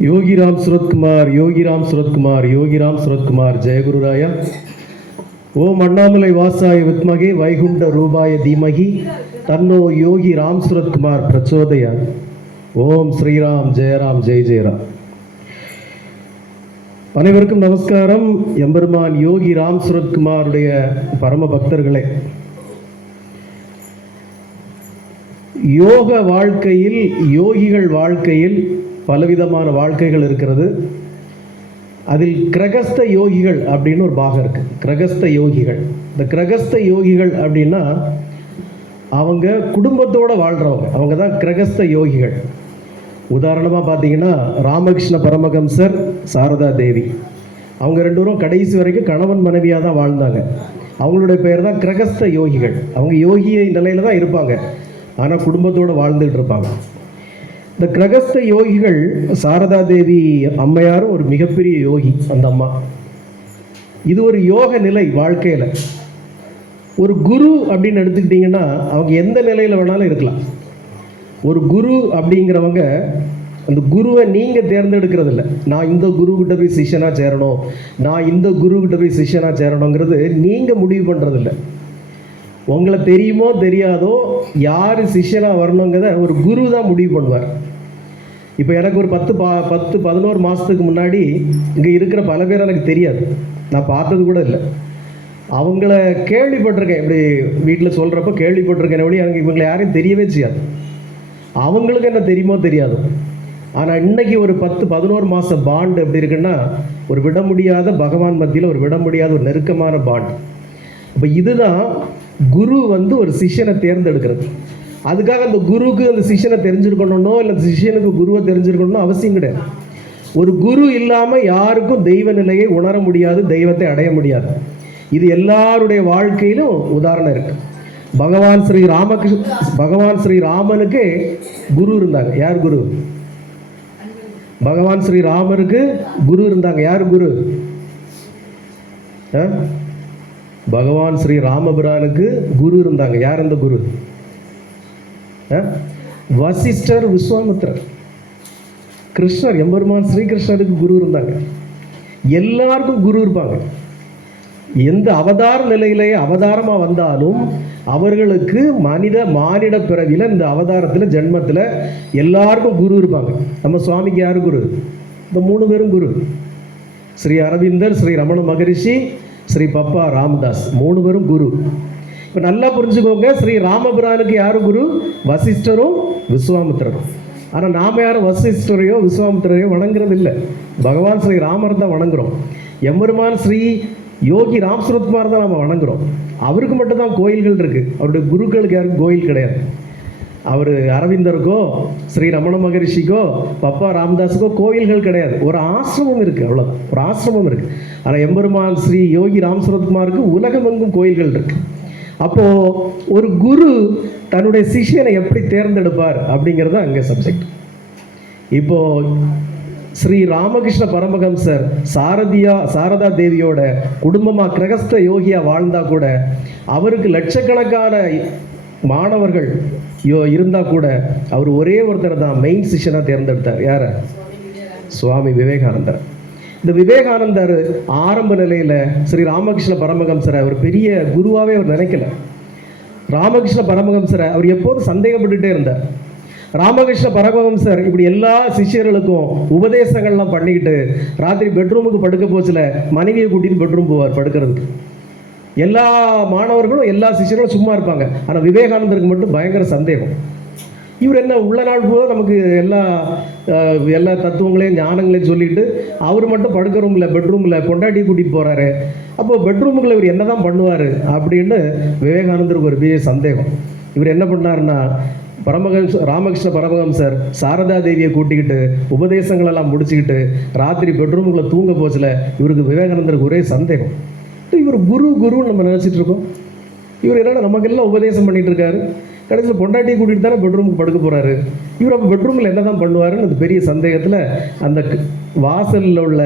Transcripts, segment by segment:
योगीराम सुरत्कुमार योगीराम सुरत्कुमार योगीराम सुरत्कुमार जय गुरुराया ओम अण्णामलै वासाय विद्महे वैकुंठ रूपाय धीमहि तन्नो योगी राम सुरत्कुमार प्रचोदयात् ओम श्रीराम जयराम जय जयराम அனைவருக்கும் நமஸ்காரம். எம்பெருமான் யோகி ராம் சுரத்குமாருடைய பரம பக்தர்களே, யோக வாழ்க்கையில் யோகிகள் வாழ்க்கையில் பலவிதமான வாழ்க்கைகள் இருக்கிறது. அதில் கிரகஸ்த யோகிகள் அப்படின்னு ஒரு பாகம் இருக்கு. கிரகஸ்த யோகிகள், இந்த கிரகஸ்த யோகிகள் அப்படின்னா அவங்க குடும்பத்தோடு வாழ்கிறவங்க, அவங்க தான் கிரகஸ்த யோகிகள். உதாரணமாக பார்த்தீங்கன்னா ராமகிருஷ்ண பரமஹம்சர், சாரதா தேவி, அவங்க ரெண்டு பேரும் கடைசி வரைக்கும் கணவன் மனைவியாக தான் வாழ்ந்தாங்க. அவங்களுடைய பெயர் தான் கிரகஸ்த யோகிகள். அவங்க யோகிய நிலையில் தான் இருப்பாங்க, ஆனால் குடும்பத்தோடு வாழ்ந்துட்டு இருப்பாங்க. இந்த கிரகஸ்த யோகிகள், சாரதா தேவி அம்மையாரும் ஒரு மிகப்பெரிய யோகி. அந்த அம்மா இது ஒரு யோக நிலை வாழ்க்கையில். ஒரு குரு அப்படின்னு எடுத்துக்கிட்டிங்கன்னா அவங்க எந்த நிலையில் வேணாலும் இருக்கலாம். ஒரு குரு அப்படிங்கிறவங்க அந்த குருவை நீங்கள் தேர்ந்தெடுக்கிறது இல்லை. நான் இந்த குருக்கிட்ட போய் சிஷ்யனாக சேரணும், நான் இந்த குருக்கிட்ட போய் சிஷ்யனாக சேரணுங்கிறது நீங்கள் முடிவு பண்ணுறதில்ல. உங்களை தெரியுமோ தெரியாதோ யார் சிஷ்யனாக வரணுங்கிறத ஒரு குரு தான் முடிவு பண்ணுவார். இப்போ எனக்கு ஒரு 10-11 மாதத்துக்கு முன்னாடி இங்கே இருக்கிற பல பேர் எனக்கு தெரியாது, நான் பார்த்தது கூட இல்லை. அவங்கள கேள்விப்பட்டிருக்கேன், இப்படி வீட்டில் சொல்கிறப்ப கேள்விப்பட்டிருக்கேன். எப்படி எனக்கு இவங்களை யாரையும் தெரியவே செய்யாது. அவங்களுக்கு என்ன தெரியுமோ தெரியாது. ஆனால் இன்னைக்கு ஒரு 10-11 மாதம் பாண்டு எப்படி இருக்குன்னா, ஒரு விட முடியாத பகவான் மத்தியில் ஒரு விட முடியாத ஒரு நெருக்கமான பாண்டு. இப்போ இதுதான் குரு ஒரு சிஷ்யனை தேர்ந்தெடுக்கிறது. அதுக்காக அந்த குருவுக்கு அந்த சிஷ்யனை தெரிஞ்சிருக்கணும்னோ இல்லை சிஷ்யனுக்கு குருவை தெரிஞ்சிருக்கணும்னோ அவசியம் கிடையாது. ஒரு குரு இல்லாமல் யாருக்கும் தெய்வ நிலையை உணர முடியாது, தெய்வத்தை அடைய முடியாது. இது எல்லாருடைய வாழ்க்கையிலும் உதாரணம் இருக்கு. பகவான் ஸ்ரீ ராமனுக்கு குரு இருந்தாங்க. யார் குரு? பகவான் ஸ்ரீ ராமருக்கு குரு இருந்தாங்க. யார் குரு? பகவான் ஸ்ரீ ராமபிரானுக்கு குரு இருந்தாங்க. யார் அந்த குரு? வசிஷ்டர், விஸ்வாமித்திரர். கிருஷ்ணர், எம்பெருமான் ஸ்ரீகிருஷ்ணருக்கு குரு இருந்தாங்க. எல்லாருக்கும் குரு இருப்பாங்க. எந்த அவதார நிலையிலேயே அவதாரமாக வந்தாலும் அவர்களுக்கு மானிட பிறவியில் இந்த அவதாரத்தில் ஜென்மத்தில் எல்லாருக்கும் குரு இருப்பாங்க. நம்ம சுவாமிக்கு யார் குரு? இந்த 3 பேரும் குரு. ஸ்ரீ அரவிந்தர், ஸ்ரீ ரமண மகரிஷி, ஸ்ரீ பப்பா ராமதாஸ், 3 பேரும் குரு. இப்போ நல்லா புரிஞ்சுக்கோங்க, ஸ்ரீ ராமபிரானுக்கு யாரும் குரு? வசிஷ்டரும் விஸ்வாமித்திரரும். ஆனால் நாம் யாரும் வசிஷ்டரையோ விஸ்வாமித்திரையோ வணங்குறது இல்லை. பகவான் ஸ்ரீ ராமர் தான் வணங்குறோம். எம்பெருமான் ஸ்ரீ யோகி ராம் சுரத்குமார் தான் நம்ம வணங்குறோம். அவருக்கு மட்டும்தான் கோயில்கள் இருக்குது. அவருடைய குருக்களுக்கு யாருக்கும் கோயில் கிடையாது. அவர் அரவிந்தருக்கோ ஸ்ரீ ரமண மகரிஷிக்கோ பப்பா ராமதாஸுக்கோ கோயில்கள் கிடையாது. ஒரு ஆசிரமம் இருக்குது, அவ்வளோதான். ஒரு ஆசிரமம் இருக்குது. ஆனால் எம்பெருமான் ஸ்ரீ யோகி ராம் சுரத்குமாருக்கு உலகமெங்கும் கோயில்கள் இருக்குது. அப்போது ஒரு குரு தன்னுடைய சிஷ்யனை எப்படி தேர்ந்தெடுப்பார் அப்படிங்கிறது அங்கே சப்ஜெக்ட். இப்போது ஸ்ரீ ராமகிருஷ்ண பரமஹம்சர் சாரதா தேவியோட குடும்பமாக கிரகஸ்த யோகியாக வாழ்ந்தால் கூட அவருக்கு லட்சக்கணக்கான மாணவர்கள் இருந்தால் கூட அவர் ஒரே ஒருத்தர் தான் மெயின் சிஷ்யனாக தேர்ந்தெடுத்தார். யார்? சுவாமி விவேகானந்தர். இந்த விவேகானந்தர் ஆரம்ப நிலையில் ஸ்ரீ ராமகிருஷ்ண பரமஹம்சரை அவர் பெரிய குருவாகவே அவர் நினைக்கல. ராமகிருஷ்ண பரமஹம்சரை அவர் எப்போதும் சந்தேகப்பட்டுகிட்டே இருந்தார். ராமகிருஷ்ண பரமஹம்சர் இப்படி எல்லா சிஷ்யர்களுக்கும் உபதேசங்கள்லாம் பண்ணிக்கிட்டு ராத்திரி பெட்ரூமுக்கு படுக்க போச்சுல மனைவியை கூட்டிட்டு பெட்ரூம் போவார் படுக்கிறதுக்கு. எல்லா மாணவர்களும் எல்லா சிஷ்யர்களும் சும்மா இருப்பாங்க. ஆனால் விவேகானந்தருக்கு மட்டும் பயங்கர சந்தேகம். இவர் என்ன உள்ள நாள் போல நமக்கு எல்லா தத்துவங்களையும் ஞானங்களையும் சொல்லிட்டு அவர் மட்டும் படுக்க ரூமில் பெட்ரூமில் கொண்டாட்டி கூட்டிகிட்டு போகிறாரு. அப்போது பெட்ரூமுக்குள்ள இவர் என்ன தான் பண்ணுவார் அப்படின்னு விவேகானந்தருக்கு ஒரு பெரிய சந்தேகம். இவர் என்ன பண்ணாருன்னா, ராமகிருஷ்ண பரமஹம்சர் சாரதா தேவியை கூட்டிக்கிட்டு உபதேசங்களெல்லாம் முடிச்சுக்கிட்டு ராத்திரி பெட்ரூமுக்குள்ளே தூங்க போச்சுல இவருக்கு விவேகானந்தருக்கு ஒரே சந்தேகம். இவர் குருன்னு நம்ம நினச்சிட்டு இருக்கோம். இவர் என்னென்னா நமக்கெல்லாம் உபதேசம் பண்ணிகிட்டு இருக்காரு, கடைசியில் பொண்டாட்டியை கூட்டிகிட்டு தானே பெட்ரூமுக்கு படுக்க போகிறாரு. இவர் அப்போ பெட்ரூமில் என்ன தான் பண்ணுவாருன்னு அந்த பெரிய சந்தேகத்தில் அந்த வாசலில் உள்ள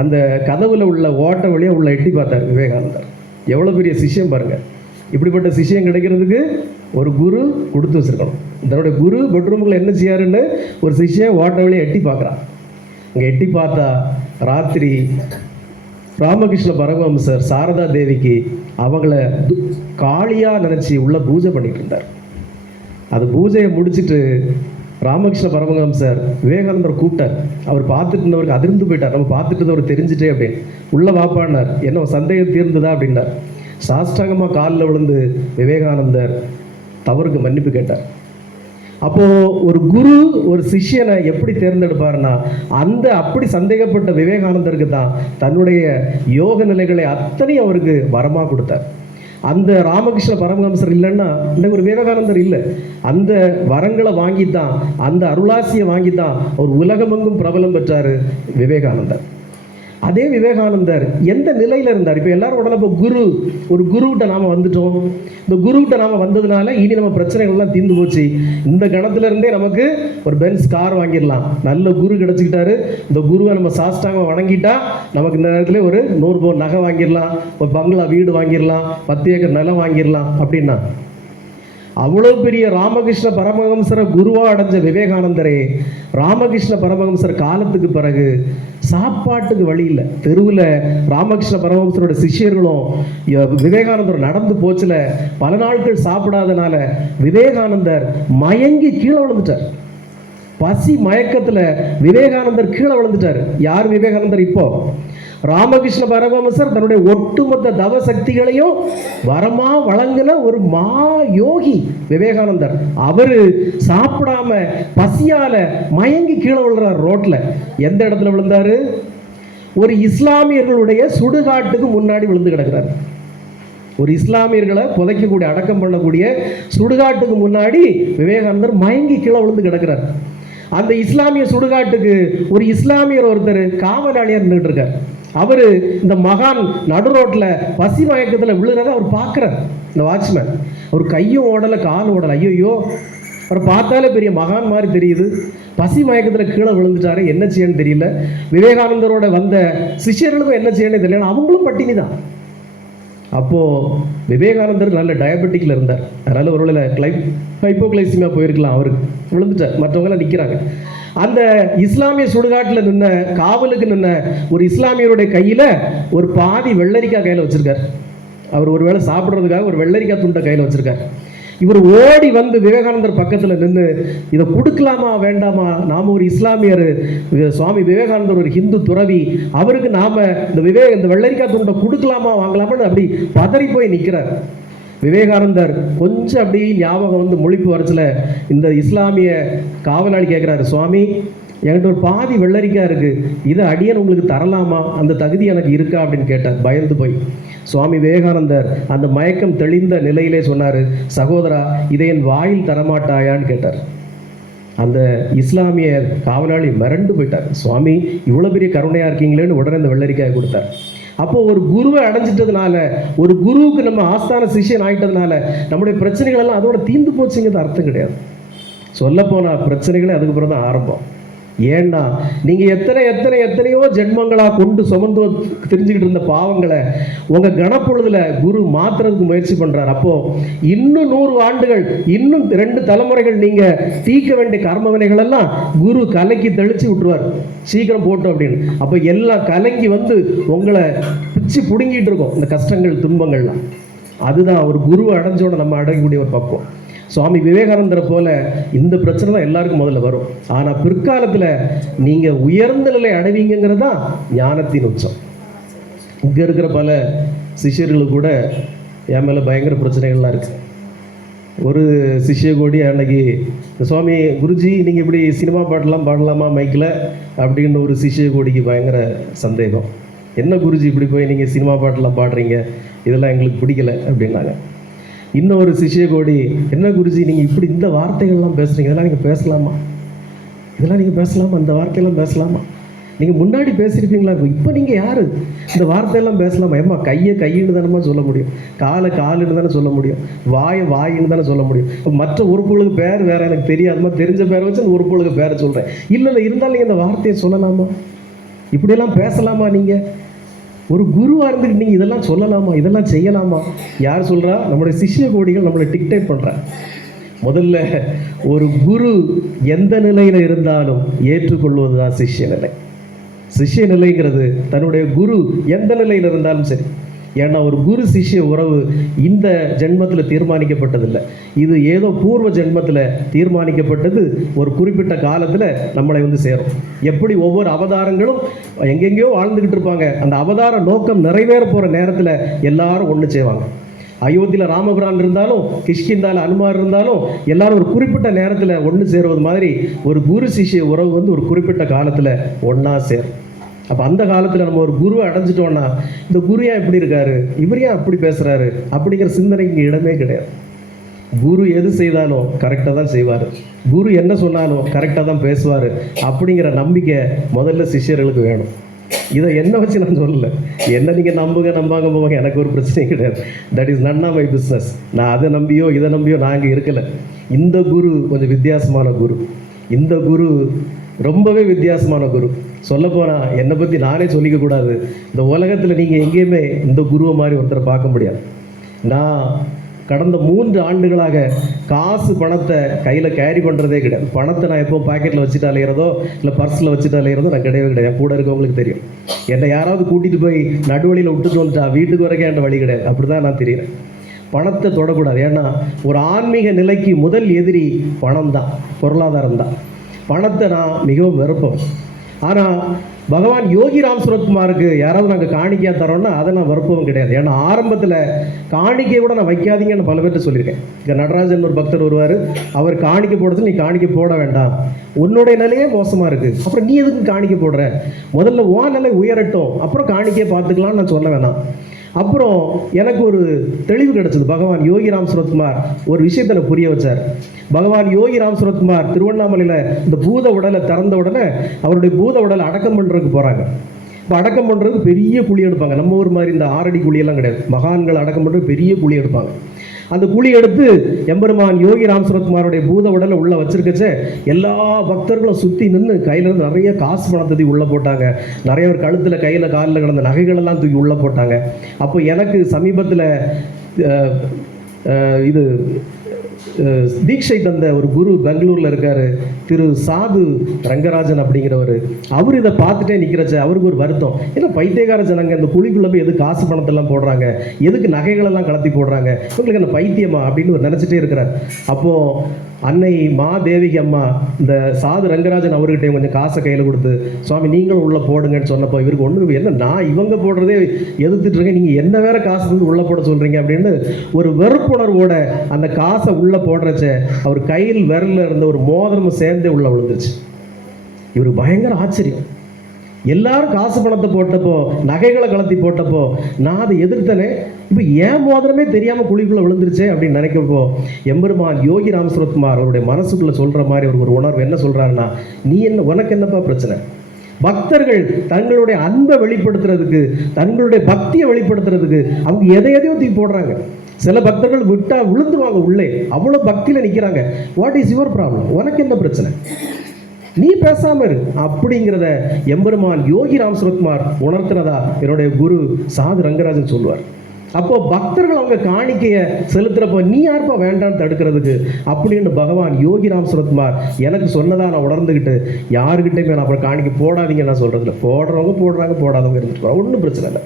அந்த கதவில் உள்ள ஓட்ட வழியாக உள்ள எட்டி பார்த்தார் விவேகானந்தர். எவ்வளோ பெரிய சிஷ்யம் பாருங்கள். இப்படிப்பட்ட சிஷ்யம் கிடைக்கிறதுக்கு ஒரு குரு கொடுத்து வச்சிருக்கணும். தன்னுடைய குரு பெட்ரூமுக்குள்ள என்ன செய்யாருன்னு ஒரு சிஷ்யன் ஓட்ட வழியை எட்டி பார்க்குறான். இங்கே எட்டி பார்த்தா ராத்திரி ராமகிருஷ்ண பரமஹம்சர் சாரதா தேவிக்கு அவங்கள காளியாக நினச்சி உள்ள பூஜை பண்ணிட்டு இருந்தார். அது பூஜையை முடிச்சுட்டு ராமகிருஷ்ண பரமஹம்சர் விவேகானந்தர் கூப்பிட்டார். அவர் பார்த்துட்டு இருந்தவருக்கு அதிர்ந்து போயிட்டார். நம்ம பார்த்துட்டு இருந்தவர் தெரிஞ்சுட்டே அப்படின்னு உள்ள வாப்பாடினார். என்ன சந்தேகம் தீர்ந்ததா அப்படின்னார். சாஷ்டாங்கமாக காலில் விழுந்து விவேகானந்தர் தவறுக்கு மன்னிப்பு கேட்டார். அப்போது ஒரு குரு ஒரு சிஷ்யனை எப்படி தேர்ந்தெடுப்பார்னா, அந்த அப்படி சந்தேகப்பட்ட விவேகானந்தருக்கு தான் தன்னுடைய யோக நிலைகளை அத்தனையும் அவருக்கு வரமாக கொடுத்தார். அந்த ராமகிருஷ்ண பரமஹம்சர் இல்லைன்னா இந்த ஒரு விவேகானந்தர் இல்லை. அந்த வரங்களை வாங்கித்தான், அந்த அருளாசியை வாங்கித்தான் அவர் உலகமெங்கும் பிரபலம் பெற்றார் விவேகானந்தர். அதே விவேகானந்தர் எந்த நிலையில் இருந்தார்? இப்போ எல்லாரும் உடனே இப்போ ஒரு குருகிட்ட நாம் வந்துட்டோம். இந்த குருகிட்ட நாம் வந்ததுனால இனி நம்ம பிரச்சனைகள்லாம் தீர்ந்து போச்சு. இந்த கணத்துலேருந்தே நமக்கு ஒரு பென்ஸ் கார் வாங்கிடலாம். நல்ல குரு கிடச்சிக்கிட்டாரு. இந்த குருவை நம்ம சாஷ்டாங்க வணங்கிட்டா நமக்கு இந்த நேரத்தில் ஒரு 100 பவுன் நகை வாங்கிடலாம், ஒரு பங்களா வீடு வாங்கிடலாம், 10 ஏக்கர் நிலம் வாங்கிடலாம் அப்படின்னா, அவ்வளோ பெரிய ராமகிருஷ்ண பரமஹம்சரை குருவாக அடைஞ்ச விவேகானந்தரே ராமகிருஷ்ண பரமஹம்சர் காலத்துக்கு பிறகு சாப்பாட்டுக்கு வழி இல்லை. தெருவில் ராமகிருஷ்ண பரமஹம்சரோட சிஷ்யர்களும் விவேகானந்தர் நடந்து போச்சுல பல நாட்கள் சாப்பிடாதனால விவேகானந்தர் மயங்கி கீழே விழுந்துட்டார். பசி மயக்கத்தில் விவேகானந்தர் கீழே விழுந்துட்டார். யார் விவேகானந்தர்? இப்போ ராமகிருஷ்ண பரமஹம்சர் தன்னுடைய ஒட்டுமொத்த தவ சக்திகளையும் வரமா வழங்கின ஒரு மா யோகி விவேகானந்தர். அவரு சாப்பிடாம பசியால மயங்கி கீழே விழுறார் ரோட்ல. எந்த இடத்துல விழுந்தாரு? ஒரு இஸ்லாமியர்களுடைய சுடுகாட்டுக்கு முன்னாடி விழுந்து கிடக்கிறார். ஒரு இஸ்லாமியர்களை புதைக்கக்கூடிய அடக்கம் பண்ணக்கூடிய சுடுகாட்டுக்கு முன்னாடி விவேகானந்தர் மயங்கி கீழே விழுந்து கிடக்கிறார். அந்த இஸ்லாமிய சுடுகாட்டுக்கு ஒரு இஸ்லாமியர் ஒருத்தர் காவலாளியாக நின்றுட்டு இருக்கார். அவரு இந்த மகான் நடு ரோட்ல பசி மயக்கத்தில் விழுறத அவர் பார்க்குறார். இந்த வாட்ச்மேன் அவர் கையும் ஓடலை காலும் ஓடலை. ஐயோ, அவர் பார்த்தாலே பெரிய மகான் மாதிரி தெரியுது. பசி மயக்கத்தில் கீழே விழுந்துட்டாரு. என்ன செய்யணும்னு தெரியல. விவேகானந்தரோட வந்த சிஷ்யர்களுக்கும் என்ன செய்யணும்னு தெரியல. அவங்களும் பட்டினி தான். அப்போது விவேகானந்தர் நல்ல டயபெட்டிக்கில் இருந்தார். அதனால் ஒருவேளை ஹைப்போகிளைசிமியா போயிருக்கலாம். அவருக்கு விழுந்துட்டார். மற்றவங்களாம் நிற்கிறாங்க. அந்த இஸ்லாமிய சுடுகாட்டில் நின்ன காவலுக்கு நின்ன ஒரு இஸ்லாமியருடைய கையில் ஒரு பாதி வெள்ளரிக்காய் கையில் வச்சுருக்கார். அவர் ஒரு வேளை சாப்பிட்றதுக்காக ஒரு வெள்ளரிக்காய் துண்டை கையில் வச்சுருக்கார். இவர் ஓடி வந்து விவேகானந்தர் பக்கத்தில் நின்று இதை கொடுக்கலாமா வேண்டாமா? நாம் ஒரு இஸ்லாமியர், சுவாமி விவேகானந்தர் ஒரு ஹிந்து துறவி, அவருக்கு நாம் இந்த வெள்ளரிக்காய் துண்டை கொடுக்கலாமா வாங்கலாமான்னு அப்படி பதறி போய் நிற்கிறார். விவேகானந்தர் கொஞ்சம் அப்படி ஞாபகம் வந்து முழிப்பு வரச்சில் இந்த இஸ்லாமிய காவலாளி கேட்குறாரு, சுவாமி என்கிட்ட ஒரு பாதி வெள்ளரிக்காய் இருக்குது, இதை அடியன் உங்களுக்கு தரலாமா? அந்த தகுதி எனக்கு இருக்கா அப்படின்னு கேட்டார் பயந்து போய். சுவாமி விவேகானந்தர் அந்த மயக்கம் தெளிந்த நிலையிலே சொன்னார், சகோதரா இதை என் வாயில் தரமாட்டாயான்னு கேட்டார். அந்த இஸ்லாமிய காவலாளி மிரண்டு போயிட்டார். சுவாமி இவ்வளோ பெரிய கருணையாக இருக்கீங்களேன்னு உடனே அந்த வெள்ளரிக்காயை கொடுத்தார். அப்போ ஒரு குருவை அடைஞ்சிட்டதுனால, ஒரு குருவுக்கு நம்ம ஆஸ்தான சிஷ்யன் ஆகிட்டதுனால நம்முடைய பிரச்சனைகள் எல்லாம் அதோட தீர்ந்து போச்சுங்கிறது அர்த்தம் கிடையாது. சொல்லப்போனால் பிரச்சனைகளே அதுக்கப்புறம் தான் ஆரம்பம். ஏன்னா நீங்கள் எத்தனையோ ஜென்மங்களாக கொண்டு சுமந்து தெரிஞ்சுக்கிட்டு இருந்த பாவங்களை உங்கள் கணப்பொழுதில் குரு மாற்றுறதுக்கு முயற்சி பண்ணுறார். அப்போது இன்னும் 100 ஆண்டுகள், இன்னும் 2 தலைமுறைகள் நீங்கள் தீர்க்க வேண்டிய கர்ம வினைகள் எல்லாம் குரு கலக்கி தெளித்து விட்டுருவார். சீக்கிரம் போட்டோம் அப்படின்னு. அப்போ எல்லாம் கலங்கி வந்து உங்களை பிச்சு பிடுங்கிட்டு இருக்கோம் இந்த கஷ்டங்கள் துன்பங்கள்லாம். அதுதான் ஒரு குருவை அடைஞ்சோட நம்ம அடையக்கூடிய ஒரு பக்குவம். சுவாமி விவேகானந்தரை போல இந்த பிரச்சனை தான் எல்லாருக்கும் முதல்ல வரும். ஆனால் பிற்காலத்தில் நீங்கள் உயர்ந்த நிலை அடைவீங்கிறது தான் ஞானத்தின் உச்சம். இங்கே இருக்கிற பல சிஷ்யர்களுக்கு கூட என் மேலே பயங்கர பிரச்சனைகள்லாம் இருக்குது. ஒரு சிஷ்ய கோடி அன்னைக்கு, சுவாமி குருஜி நீங்கள் இப்படி சினிமா பாட்டெல்லாம் பாடலாமா மைக்கில் அப்படின்னு ஒரு சிஷ்ய கோடிக்கு பயங்கர சந்தேகம். என்ன குருஜி இப்படி போய் நீங்கள் சினிமா பாட்டெல்லாம் பாடுறீங்க, இதெல்லாம் எங்களுக்கு பிடிக்கலை அப்படின்னாங்க. இன்னொரு சிஷ்ய கோடி, என்ன குருஜி நீங்கள் இப்படி இந்த வார்த்தைகள்லாம் பேசுகிறீங்க, இதெல்லாம் நீங்கள் பேசலாமா? இந்த வார்த்தையெல்லாம் பேசலாமா? நீங்கள் முன்னாடி பேசியிருப்பீங்களா? இப்போ நீங்கள் யார் இந்த வார்த்தையெல்லாம் பேசலாமா? ஏம்மா கையின்னு தானே சொல்ல முடியும், காலுன்னு தானே சொல்ல முடியும், வாயின்னு தானே சொல்ல முடியும். மற்ற உறுப்புகளுக்கு பேர் வேறு எனக்கு தெரியாதுமா, தெரிஞ்ச பேரை வச்சு அந்த உறுப்புகளுக்கு பேரை சொல்கிறேன். இல்லை இருந்தாலும் நீங்கள் இந்த வார்த்தையை சொல்லலாமா? இப்படியெல்லாம் பேசலாமா நீங்கள் ஒரு குருவாக இருந்துக்கிட்டு நீங்கள் இதெல்லாம் சொல்லலாமா, இதெல்லாம் செய்யலாமா? யார் சொல்கிறா? நம்முடைய சிஷ்ய கோடிகள் நம்மளை டிக்டேட் பண்ணுறா. முதல்ல ஒரு குரு எந்த நிலையில் இருந்தாலும் ஏற்றுக்கொள்வது தான் சிஷ்ய நிலை. சிஷ்ய நிலைங்கிறது தன்னுடைய குரு எந்த நிலையில் இருந்தாலும் சரி. ஏன்னா ஒரு குரு சிஷ்ய உறவு இந்த ஜென்மத்தில் தீர்மானிக்கப்பட்டதில்லை. இது ஏதோ பூர்வ ஜென்மத்தில் தீர்மானிக்கப்பட்டது. ஒரு குறிப்பிட்ட காலத்தில் நம்மளை வந்து சேரும். எப்படி ஒவ்வொரு அவதாரங்களும் எங்கெங்கேயோ வாழ்ந்துக்கிட்டு இருப்பாங்க, அந்த அவதார நோக்கம் நிறைவேற போகிற நேரத்தில் எல்லாரும் ஒன்று செய்வாங்க. அயோத்தியில் ராமபிரான் இருந்தாலும், கிஷ்கிந்தாவில் அனுமார் இருந்தாலும், எல்லாரும் ஒரு குறிப்பிட்ட நேரத்தில் ஒன்று சேருவது மாதிரி ஒரு குரு சிஷ்ய உறவு வந்து ஒரு குறிப்பிட்ட காலத்தில் ஒன்றா சேரும். அப்போ அந்த காலத்தில் நம்ம ஒரு குருவை அடைஞ்சிட்டோன்னா, இந்த குரு ஏன் இப்படி இருக்காரு, இவர் ஏன் அப்படி பேசுகிறாரு அப்படிங்கிற சிந்தனைக்கு இடமே கிடையாது. குரு எது செய்தாலும் கரெக்டாக தான் செய்வார், குரு என்ன சொன்னாலும் கரெக்டாக தான் பேசுவார் அப்படிங்கிற நம்பிக்கை முதல்ல சிஷ்யர்களுக்கு வேணும். இதை என்ன வச்சு நான் சொல்லலை, என்ன நீங்கள் நம்புங்க நம்பாங்க போவாங்க, எனக்கு ஒரு பிரச்சனையும் கிடையாது. That is none of my business. நான் அதை நம்பியோ இதை நம்பியோ நான் இங்கே இருக்கலை. இந்த குரு கொஞ்சம் வித்தியாசமான குரு. இந்த குரு ரொம்பவே வித்தியாசமான குரு. சொல்லப்போனால் என்னை பற்றி நானே சொல்லிக்கக்கூடாது. இந்த உலகத்தில் நீங்கள் எங்கேயுமே இந்த குருவை மாதிரி ஒருத்தரை பார்க்க முடியாது. நான் கடந்த 3 ஆண்டுகளாக காசு பணத்தை கையில் கேரி பண்ணுறதே கிடையாது. பணத்தை நான் எப்போ பாக்கெட்டில் வச்சுட்டு அலையிறதோ இல்லை பர்ஸில் வச்சுட்டு அலையிறதோ நான் கிடையவே கிடையாது. கூட இருக்கவங்களுக்கு தெரியும். என்னை யாராவது கூட்டிகிட்டு போய் நடுவழியில் விட்டுட்டு வந்துட்டா வீட்டுக்கு வரைக்கும் என் வழி கிடையாது. அப்படி தான் நான் தெரிகிறேன். பணத்தை தொடக்கூடாது. ஏன்னா ஒரு ஆன்மீக நிலைக்கு முதல் எதிரி பணம் தான், பொருளாதாரம் தான். பணத்தை நான் மிகவும் வெறுப்பேன். ஆனால் பகவான் யோகி ராம் சுரத்குமாருக்கு யாராவது நாங்கள் காணிக்கையாக தரோன்னா அதை நான் வெறுப்பவும் கிடையாது. ஏன்னா ஆரம்பத்தில் காணிக்கை கூட நான் வைக்காதீங்கன்னு பல பேர்கிட்ட சொல்லியிருக்கேன். இங்கே நடராஜன் ஒரு பக்தர் வருவார், அவர் காணிக்கை போடுறது, நீ காணிக்கை போட வேண்டாம், உன்னுடைய நிலையே மோசமாக இருக்குது, அப்புறம் நீ எதுக்கு காணிக்கை போடுற, முதல்ல உன் நிலை உயரட்டும் அப்புறம் காணிக்கையை பார்த்துக்கலான்னு நான் சொல்ல வேணாம். அப்புறம் எனக்கு ஒரு தெளிவு கிடைச்சது. பகவான் யோகி ராம் சுரத்குமார் ஒரு விஷயத்தை எனக்கு புரிய வச்சார். பகவான் யோகி ராம் சுரத்குமார் திருவண்ணாமலையில் இந்த பூத உடலை திறந்த உடனே அவருடைய பூத உடலை அடக்கம் பண்ணுறதுக்கு போகிறாங்க. இப்போ அடக்கம் பண்ணுறதுக்கு பெரிய குழி எடுப்பாங்க. நம்ம ஊர் மாதிரி இந்த 6 அடி குழியெல்லாம் கிடையாது. மகான்கள் அடக்கம் பண்ணுறது பெரிய குழி எடுப்பாங்க. அந்த குழி எடுத்து எம்பெருமான் யோகி ராம் சுரத்குமாரோடைய பூத உடலை உள்ளே வச்சிருக்கச்சே எல்லா பக்தர்களும் சுற்றி நின்று கையில் நிறைய காசு பணத்தை தூக்கி உள்ளே போட்டாங்க. நிறைய பேர் கழுத்தில் கையில் காலில் கிடந்த நகைகளெல்லாம் தூக்கி உள்ளே போட்டாங்க. அப்போ எனக்கு சமீபத்தில் இது தீட்சை தந்த ஒரு குரு பெங்களூரில் இருக்கார், திரு சாது ரங்கராஜன் அப்படிங்கிறவர். அவர் இதை பார்த்துட்டே நிற்கிறச்ச அவருக்கு ஒரு வருத்தம். ஏன்னா பைத்தியகார ஜனங்க இந்த குழிக்குள்ளே போய் எது காசு பணத்தெல்லாம் போடுறாங்க, எதுக்கு நகைகளெல்லாம் கலத்தி போடுறாங்க, இவங்களுக்கு என்ன பைத்தியமா அப்படின்னு ஒரு நினச்சிட்டே இருக்கிறார். அப்போது அன்னை மாதேவிகி அம்மா இந்த சாது ரங்கராஜன் அவர்கிட்ட கொஞ்சம் காசை கையில் கொடுத்து, சுவாமி நீங்களும் உள்ளே போடுங்கன்னு சொன்னப்போ இவருக்கு ஒன்று என்ன, நான் இவங்க போடுறதே எதிர்த்துட்டு இருக்கேன், நீங்கள் என்ன வேற காசு வந்து உள்ளே போட சொல்கிறீங்க அப்படின்னு ஒரு வெறுப்புணர்வோட அந்த காசை உள்ளே போடுறச்ச அவர் கையில் விரலில் இருந்த ஒரு மோதிரமும் சேர்ந்தே உள்ளே விழுந்துருச்சு. இவர் பயங்கர ஆச்சரியம். எல்லாரும் காசு பணத்தை போட்டப்போ, நகைகளை கலத்தி போட்டப்போ நான் அதை எதிர்த்தனே, இப்போ ஏன் மோதிரமே தெரியாமல் குழிக்குள்ளே விழுந்துருச்சே அப்படின்னு நினைக்கப்போ எம்பெருமான் யோகி ராம் சுரத்குமார் அவருடைய மனசுக்குள்ளே சொல்கிற மாதிரி ஒரு உணர்வு என்ன சொல்கிறாருன்னா, நீ என்ன, உனக்கு என்னப்பா பிரச்சனை? பக்தர்கள் தங்களுடைய அன்பை வெளிப்படுத்துறதுக்கு, தங்களுடைய பக்தியை வெளிப்படுத்துறதுக்கு அவங்க எதையோ தூக்கி போடுறாங்க. சில பக்தர்கள் விட்டா விழுந்துருவாங்க உள்ளே, அவ்வளோ பக்தியில் நிற்கிறாங்க. What is your problem? உனக்கு என்ன பிரச்சனை? நீ பேசாம இரு அப்படிங்கிறத எம்பெருமான் யோகி ராம் சுரத்குமார் உணர்த்தினதா என்னுடைய குரு சாது ரங்கராஜன் சொல்லுவார். அப்போ பக்தர்கள் அவங்க காணிக்கையை செலுத்துறப்போ நீ யாருப்பா வேண்டான்னு தடுக்கிறதுக்கு அப்படின்னு பகவான் யோகி ராம் சுரத்குமார் எனக்கு சொன்னதா நான் உணர்ந்துக்கிட்டு யாருக்கிட்டையுமே நான் அப்புறம் காணிக்கை போடாதீங்க நான் சொல்றதில்ல. போடுறவங்க போடுறாங்க, போடாதவங்க இருந்துட்டு போறாங்க, ஒன்றும் பிரச்சனை இல்லை.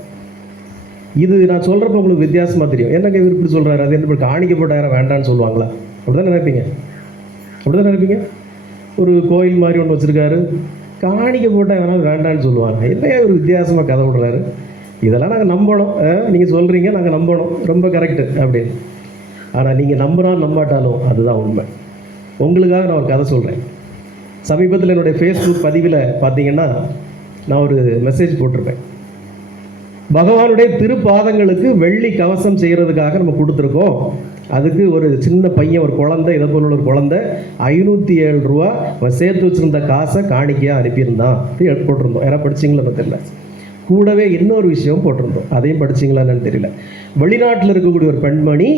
இது நான் சொல்றப்ப உங்களுக்கு வித்தியாசமா தெரியும். என்னங்க இவர் இப்படி சொல்றாரு, அது என்ன காணிக்கை போட்ட யாரும் வேண்டான்னு சொல்லுவாங்களா? அப்படிதான் நினைப்பீங்க, அப்படிதான் நினைப்பீங்க. ஒரு கோயில் மாதிரி ஒன்று வச்சுருக்காரு, காணிக்கை போட்டால் யாராவது வேண்டான்னு சொல்லுவாங்க. என்னையா ஒரு வித்தியாசமாக கதை விடுறாரு, இதெல்லாம் நாங்கள் நம்பணும், நீங்கள் சொல்கிறீங்க நாங்கள் நம்பணும், ரொம்ப கரெக்டு அப்படின்னு. ஆனால் நீங்கள் நம்புறான்னு நம்பாட்டாலும் அதுதான் உண்மை. உங்களுக்காக நான் ஒரு கதை சொல்கிறேன். சமீபத்தில் என்னுடைய ஃபேஸ்புக் பதிவில் பார்த்தீங்கன்னா நான் ஒரு மெசேஜ் போட்டிருப்பேன். பகவானுடைய திருப்பாதங்களுக்கு வெள்ளி கவசம் செய்கிறதுக்காக நம்ம கொடுத்துருக்கோம். அதுக்கு ஒரு சின்ன பையன், ஒரு குழந்தை, இதை போல ஒரு குழந்தை 507 ரூபா சேர்த்து வச்சுருந்த காசை காணிக்கையாக அனுப்பியிருந்தான் போட்டிருந்தோம். யாராவது படிச்சிங்களான்னு தெரியல. கூடவே இன்னொரு விஷயம் போட்டிருந்தோம், அதையும் படிச்சிங்களான்னு தெரியல. வெளிநாட்டில் இருக்கக்கூடிய ஒரு பெண்மணி,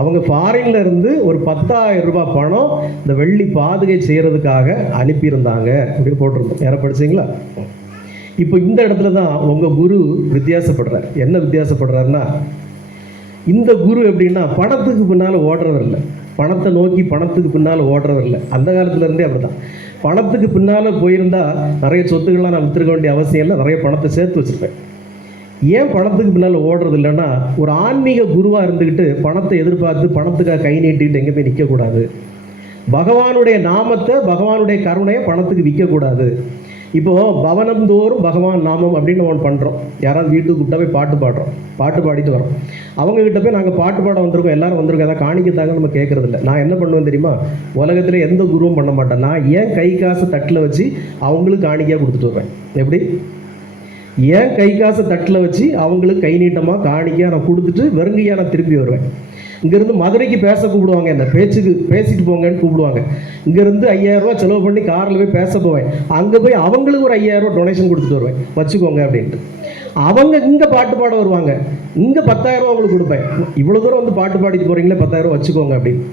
அவங்க ஃபாரின்ல இருந்து ஒரு 10,000 ரூபாய் பணம் இந்த வெள்ளி பாதுகை செய்கிறதுக்காக அனுப்பியிருந்தாங்க அப்படின்னு போட்டிருந்தோம். யாராவது படிச்சிங்களா? இப்போ இந்த இடத்துல தான் உங்கள் குரு வித்தியாசப்படுறார். என்ன வித்தியாசப்படுறாருன்னா, இந்த குரு எப்படின்னா பணத்துக்கு பின்னால் ஓடுறவர் இல்லை, பணத்தை நோக்கி பணத்துக்கு பின்னால் ஓடுறவர் இல்லை. அந்த காலத்துலேருந்தே அப்படி தான். பணத்துக்கு பின்னால் போயிருந்தா நிறைய சொத்துக்கள்லாம் நான் விற்றுக்க வேண்டிய அவசியம் இல்லை, நிறைய பணத்தை சேர்த்து வச்சுருப்பேன். ஏன் பணத்துக்கு பின்னால் ஓடுறது இல்லைன்னா, ஒரு ஆன்மீக குருவாக இருந்துக்கிட்டு பணத்தை எதிர்பார்த்து பணத்துக்காக கை நீட்டிட்டு எங்கே போய் நிற்கக்கூடாது. பகவானுடைய நாமத்தை, பகவானுடைய கருணையை பணத்துக்கு விற்கக்கூடாது. இப்போது பவனந்தோறும் பகவான் நாமம் அப்படின்னு ஒன்று பண்ணுறோம். யாராவது வீட்டுக்கு கூப்பிட்டா போய் பாட்டு பாடுறோம், பாட்டு பாடிட்டு வரோம். அவங்கக்கிட்ட போய் நாங்கள் பாட்டு பாட வந்திருக்கோம், எல்லோரும் வந்திருக்கோம், எதாவது காணிக்கத்தாங்க நம்ம கேட்குறதில்ல. நான் என்ன பண்ணுவேன் தெரியுமா? உலகத்தில் எந்த குருவும் பண்ண மாட்டேன். நான் ஏன் கை காசு தட்டில் வச்சு அவங்களுக்கு காணிக்கையாக கொடுத்துட்டு வருவேன். எப்படி? ஏன் கை காசை தட்டில் வச்சு அவங்களுக்கு கை நீட்டமாக காணிக்கையாக நான் கொடுத்துட்டு வெறுங்கையாக நான் திரும்பி வருவேன். இங்கேருந்து மதுரைக்கு பேச கூப்பிடுவாங்க, என்ன பேச்சுக்கு பேசிட்டு போங்கன்னு கூப்பிடுவாங்க. இங்கேருந்து 5000 ரூபா செலவு பண்ணி காரில் போய் பேச போவேன். அங்கே போய் அவங்களுக்கு ஒரு 5000 ரூபா டொனேஷன் கொடுத்துட்டு வருவேன், வச்சுக்கோங்க அப்படின்ட்டு. அவங்க இங்கே பாட்டு பாட வருவாங்க, இங்கே 10,000 ரூபா அவங்களுக்கு கொடுப்பேன். இவ்வளோ தூரம் வந்து பாட்டு பாடிட்டு போகிறீங்களே, 10,000 ரூபா வச்சுக்கோங்க அப்படின்னு.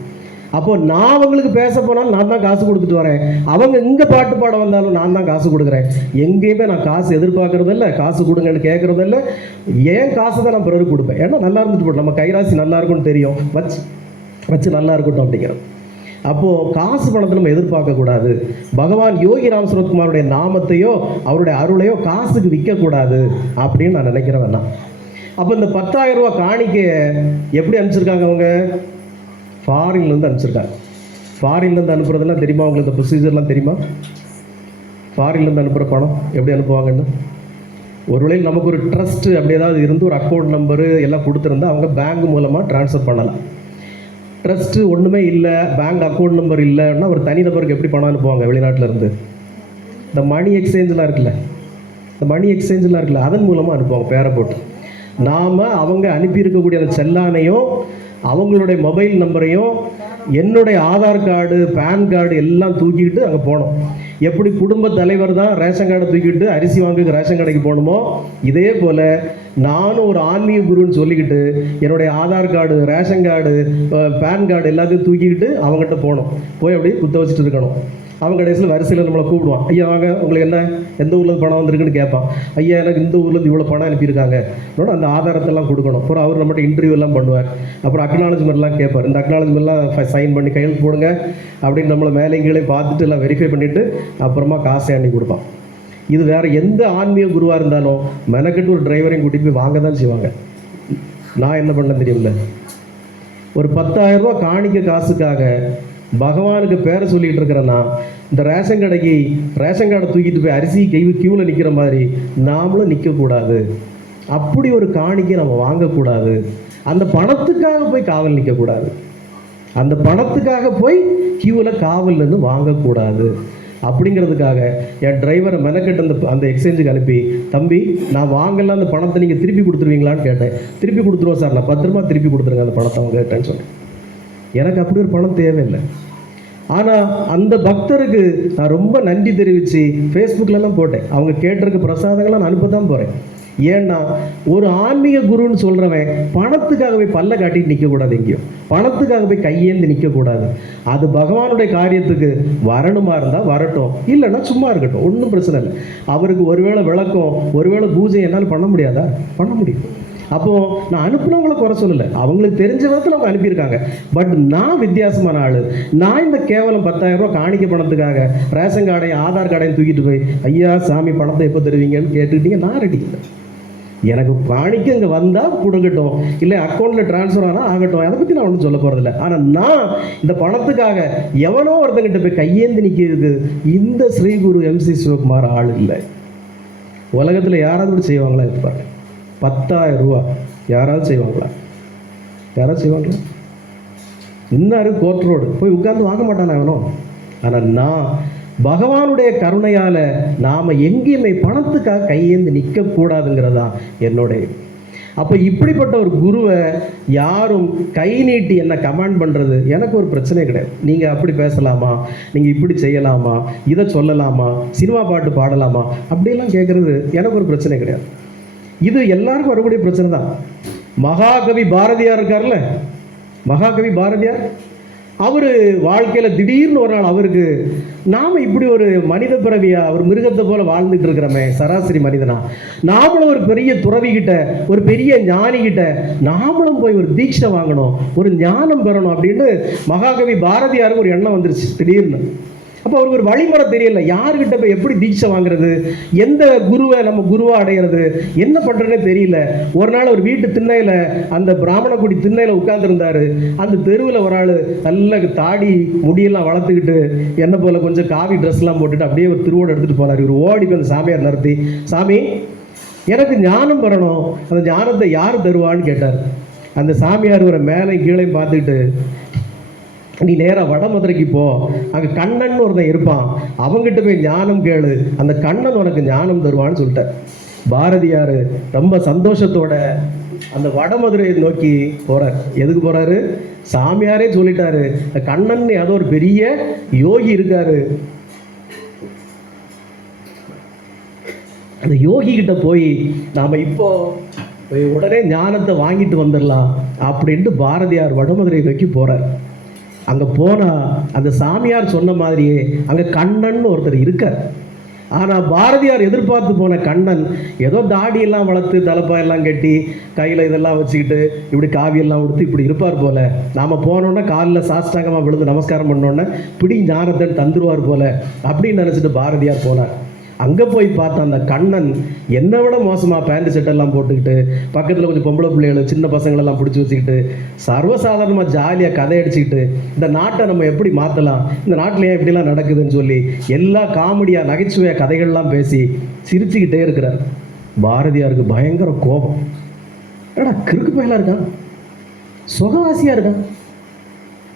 அப்போது நான் அவங்களுக்கு பேச போனாலும் நான் தான் காசு கொடுத்துட்டு வரேன், அவங்க இங்கே பாட்டு பாட வந்தாலும் நான் தான் காசு கொடுக்குறேன். எங்கேயுமே நான் காசு எதிர்பார்க்குறதில்ல, காசு கொடுங்கன்னு கேட்குறதில்ல. ஏன் காசு தான் நான் பிறகு கொடுப்பேன். ஏன்னா நல்லா இருந்துட்டு போட்டோம், நம்ம கைராசி நல்லா இருக்கும்னு தெரியும், வச்சு நல்லா இருக்கட்டும் அப்படிங்கிறது. அப்போது காசு பணத்தை நம்ம எதிர்பார்க்கக்கூடாது. பகவான் யோகி ராம் சுரத்குமாருடைய நாமத்தையோ அவருடைய அருளையோ காசுக்கு விற்கக்கூடாது அப்படின்னு நான் நினைக்கிறேன். அப்போ இந்த 10,000 ரூபா காணிக்கையை எப்படி அனுப்பிச்சிருக்காங்க? அவங்க ஃபாரின்லேருந்து அனுப்பிச்சிருக்காங்க. ஃபாரின்லேருந்து அனுப்புறதுலாம் தெரியுமா உங்களுக்கு? இந்த ப்ரொசீஜர்லாம் தெரியுமா? ஃபாரின்லேருந்து அனுப்புகிற பணம் எப்படி அனுப்புவாங்கன்னு? ஒருவேளை நமக்கு ஒரு ட்ரஸ்ட்டு அப்படி ஏதாவது இருந்து ஒரு அக்கௌண்ட் நம்பரு எல்லாம் கொடுத்துருந்தா அவங்க பேங்க் மூலமாக ட்ரான்ஸ்ஃபர் பண்ணலாம். ட்ரஸ்ட்டு ஒன்றுமே இல்லை, பேங்க் அக்கௌண்ட் நம்பர் இல்லைன்னா ஒரு தனிநபருக்கு எப்படி பணம் அனுப்புவாங்க வெளிநாட்டிலேருந்து? இந்த மணி எக்ஸ்சேஞ்செலாம் இருக்குல்ல, அதன் மூலமாக அனுப்புவாங்க, பேரை போட்டு. நாம் அவங்க அனுப்பியிருக்கக்கூடிய அந்த செல்லானையும் அவங்களுடைய மொபைல் நம்பரையும் என்னுடைய ஆதார் கார்டு, பேன் கார்டு எல்லாம் தூக்கிக்கிட்டு அங்கே போனோம். எப்படி குடும்ப தலைவர் தான் ரேஷன் கார்டை தூக்கிட்டு அரிசி வாங்க ரேஷன் கடைக்கு போகணுமோ, இதே போல் நானும் ஒரு ஆன்மீக குருன்னு சொல்லிக்கிட்டு என்னுடைய Aadhaar card, ration card, PAN card எல்லாத்தையும் தூக்கிக்கிட்டு அவங்ககிட்ட போனோம். போய் அப்படியே குத்த வச்சுட்டு இருக்கணும். அவங்க கடைசியில் வரிசையில் நம்மளை கூப்பிடுவான். ஐயா வாங்க, உங்களுக்கு என்ன, எந்த ஊர்லேருந்து பணம் வந்திருக்குன்னு கேட்பான். ஐயா எனக்கு இந்த ஊர்லேருந்து இவ்வளோ பணம் அனுப்பியிருக்காங்க, அந்த ஆதாரத்தெல்லாம் கொடுக்கணும். அப்புறம் அவர் நம்மகிட்ட இன்டர்வியூ எல்லாம் பண்ணுவார். அப்புறம் அக்னாலஜ்மெண்ட்லாம் கேட்பார். இந்த அக்னாலஜ்மெண்ட்லாம் சைன் பண்ணி கையெழுத்து போடுங்க அப்படின்னு நம்மளை மேலே கீழே பார்த்துட்டு எல்லாம் வெரிஃபை பண்ணிவிட்டு அப்புறமா காசை அண்ணி கொடுப்பான். இது வேறு எந்த ஆன்மீக குருவாக இருந்தாலும் மெனக்கெட்டு ஒரு டிரைவரையும் கூட்டிகிட்டு போய் வாங்க தான் செய்வாங்க. நான் என்ன பண்ணேன் தெரியுமில்ல? ஒரு 10,000 ரூபா காணிக்க காசுக்காக பகவானுக்கு பேரை சொல்லிகிட்டு இருக்கிறேன்னா, இந்த ரேஷன் கடைக்கு ரேஷன் கார்டை தூக்கிட்டு போய் அரிசி கியூவில் நிற்கிற மாதிரி நாமளும் நிற்கக்கூடாது. அப்படி ஒரு காணிக்கை நம்ம வாங்கக்கூடாது. அந்த பணத்துக்காக போய் காவல் நிற்கக்கூடாது. அந்த பணத்துக்காக போய் கியூவில் காவல் நின்று வாங்கக்கூடாது. அப்படிங்கிறதுக்காக என் டிரைவரை மெனக்கெட்டு அந்த எக்ஸ்சேஞ்சுக்கு அனுப்பி, தம்பி நான் வாங்கலாம், அந்த பணத்தை நீங்கள் திருப்பி கொடுத்துருவீங்களான்னு கேட்டேன். திருப்பி கொடுத்துருவோம் சார், நான் 10 ரூபா திருப்பி கொடுத்துருங்க அந்த பணத்தை அவங்க கேட்டேன்னு சொன்னேன். எனக்கு அப்படி ஒரு பணம் தேவையில்லை. ஆனால் அந்த பக்தருக்கு நான் ரொம்ப நன்றி தெரிவித்து ஃபேஸ்புக்கிலலாம் போட்டேன். அவங்க கேட்டிருக்க பிரசாதங்களை நான் அனுப்ப தான் போகிறேன். ஏன்னா ஒரு ஆன்மீக குருன்னு சொல்கிறவன் பணத்துக்காக போய் பல்ல காட்டிட்டு நிற்கக்கூடாது, எங்கேயும் பணத்துக்காக போய் கையேந்து நிற்கக்கூடாது. அது பகவானுடைய காரியத்துக்கு வரணுமா இருந்தால் வரட்டும், இல்லைன்னா சும்மா இருக்கட்டும், ஒன்றும் பிரச்சனை இல்லை. அவருக்கு ஒருவேளை விளக்கம், ஒருவேளை பூஜை என்னால் பண்ண முடியாதா? பண்ண முடியும். அப்போது நான் அனுப்புனவங்களை குறை சொல்லலை, அவங்களுக்கு தெரிஞ்ச விதத்தில் அவங்க அனுப்பியிருக்காங்க. பட் நான் வித்தியாசமான ஆள். நான் இந்த கேவலம் 10,000 ரூபா காணிக்க பணத்துக்காக ரேஷன் கார்டையும் ஆதார் கார்டையும் தூக்கிட்டு போய் ஐயா சாமி பணத்தை எப்போ தருவீங்கன்னு கேட்டுக்கிட்டீங்க, நான் ரெடி இல்லை. எனக்கு காணிக்க இங்கே வந்தால் கொடுக்கட்டும், இல்லை அக்கௌண்ட்டில் ட்ரான்ஸ்ஃபர் ஆனால் ஆகட்டும், அதை பற்றி நான் ஒன்றும் சொல்ல போகிறதில்ல. ஆனால் நான் இந்த பணத்துக்காக எவனோ ஒருத்தங்கிட்ட போய் கையேந்து நிற்கிறது இந்த ஸ்ரீகுரு MC சிவகுமார் ஆள் இல்லை. உலகத்தில் யாராவது கூட செய்வாங்களா? இருப்பாங்க. 10,000 ரூபா யாராவது செய்வாங்களா? யாராவது செய்வாங்களா? இன்னும் கோர்ட் ரோடு போய் உட்கார்ந்து வாங்க மாட்டானா வேணும். ஆனால் நான் பகவானுடைய கருணையால் நாம் எங்கேயுமே பணத்துக்காக கையேந்து நிற்கக்கூடாதுங்கிறதா என்னுடைய. அப்போ இப்படிப்பட்ட ஒரு குருவை யாரும் கை நீட்டி என்ன கமாண்ட் பண்ணுறது எனக்கு ஒரு பிரச்சனை கிடையாது. நீங்கள் அப்படி பேசலாமா, நீங்கள் இப்படி செய்யலாமா, இதை சொல்லலாமா, சினிமா பாட்டு பாடலாமா அப்படியெல்லாம் கேட்குறது எனக்கு ஒரு பிரச்சனை கிடையாது. இது எல்லாருக்கும் வரக்கூடிய பிரச்சனை தான். மகாகவி பாரதியார் இருக்கார்ல, மகாகவி பாரதியார் அவர் வாழ்க்கையில் திடீர்னு ஒரு நாள் அவருக்கு நாம் இப்படி ஒரு மனித பிறவியா ஒரு மிருகத்தை போல வாழ்ந்துட்டு இருக்கிறோமே, சராசரி மனிதனா, நாமளும் ஒரு பெரிய துறவிகிட்ட ஒரு பெரிய ஞானிகிட்ட நாமளும் போய் ஒரு தீட்சை வாங்கணும், ஒரு ஞானம் பெறணும் அப்படின்னு மகாகவி பாரதியாருக்கு ஒரு எண்ணம் வந்துருச்சு திடீர்னு. அப்போ அவருக்கு ஒரு வழிமுறை தெரியல, யாருக்கிட்ட போய் எப்படி தீட்சை வாங்குறது, எந்த குருவை நம்ம குருவாக அடைகிறது, என்ன பண்ணுறதுனே தெரியல. ஒரு நாள் ஒரு வீட்டு திண்ணையில், அந்த பிராமணக்குடி திண்ணையில் உட்கார்ந்துருந்தாரு. அந்த தெருவில் ஒரு ஆள் நல்ல தாடி முடியெல்லாம் வளர்த்துக்கிட்டு என்ன போல் கொஞ்சம் காவி ட்ரெஸ்லாம் போட்டுட்டு அப்படியே ஒரு திருவோடு எடுத்துகிட்டு போனார். இவர் ஓடி போய் அந்த சாமியார் நிறுத்தி, சாமி எனக்கு ஞானம் வரணும், அந்த ஞானத்தை யார் தருவான்னு கேட்டார். அந்த சாமியார் ஒரு மேலே கீழே பார்த்துக்கிட்டு, நீ நேராக வடமதுரைக்கு போ, அங்கே கண்ணன் ஒருத்தன் இருப்பான், அவங்ககிட்ட போய் ஞானம் கேளு, அந்த கண்ணன் உனக்கு ஞானம் தருவான்னு சொல்லிட்டார். பாரதியார் ரொம்ப சந்தோஷத்தோட அந்த வடமதுரையை நோக்கி போகிறார். எதுக்கு போகிறாரு? சாமியாரே சொல்லிட்டாரு, கண்ணன் ஏதோ ஒரு பெரிய யோகி இருக்காரு, அந்த யோகி கிட்ட போய் நாம் இப்போ உடனே ஞானத்தை வாங்கிட்டு வந்துடலாம் அப்படின்ட்டு பாரதியார் வடமதுரை நோக்கி போகிறார். அங்கே போனால் அந்த சாமியார் சொன்ன மாதிரியே அங்கே கண்ணன் ஒருத்தர் இருக்கார். ஆனால் பாரதியார் எதிர்பார்த்து போன கண்ணன் ஏதோ தாடியெல்லாம் வளர்த்து தலைப்பாயெல்லாம் கட்டி கையில் இதெல்லாம் வச்சுக்கிட்டு இப்படி காவியெல்லாம் கொடுத்து இப்படி இருப்பார் போல். நாம் போனோன்னே காலில் சாஷ்டாங்கமாக விழுந்து நமஸ்காரம் பண்ணோன்னே பிடி ஞானத்தை தந்துருவார் போல் அப்படின்னு நினச்சிட்டு பாரதியார் போனார். அங்கே போய் பார்த்தா அந்த கண்ணன் என்னை விட மோசமாக பேண்ட் செட்டெல்லாம் போட்டுக்கிட்டு பக்கத்தில் கொஞ்சம் பொம்பளை பிள்ளைகள் சின்ன பசங்களெல்லாம் பிடிச்சி வச்சுக்கிட்டு சர்வசாதாரணமாக ஜாலியாக கதை அடிச்சுக்கிட்டு இந்த நாட்டை நம்ம எப்படி மாற்றலாம், இந்த நாட்டில் ஏன் இப்படிலாம் நடக்குதுன்னு சொல்லி எல்லா காமெடியாக நகைச்சுவையாக கதைகள்லாம் பேசி சிரிச்சுக்கிட்டே இருக்கிறார். பாரதியாருக்கு பயங்கர கோபம். ஏடா கிறுக்கு பயலாக இருக்கான், சுகவாசியாக இருக்கான்,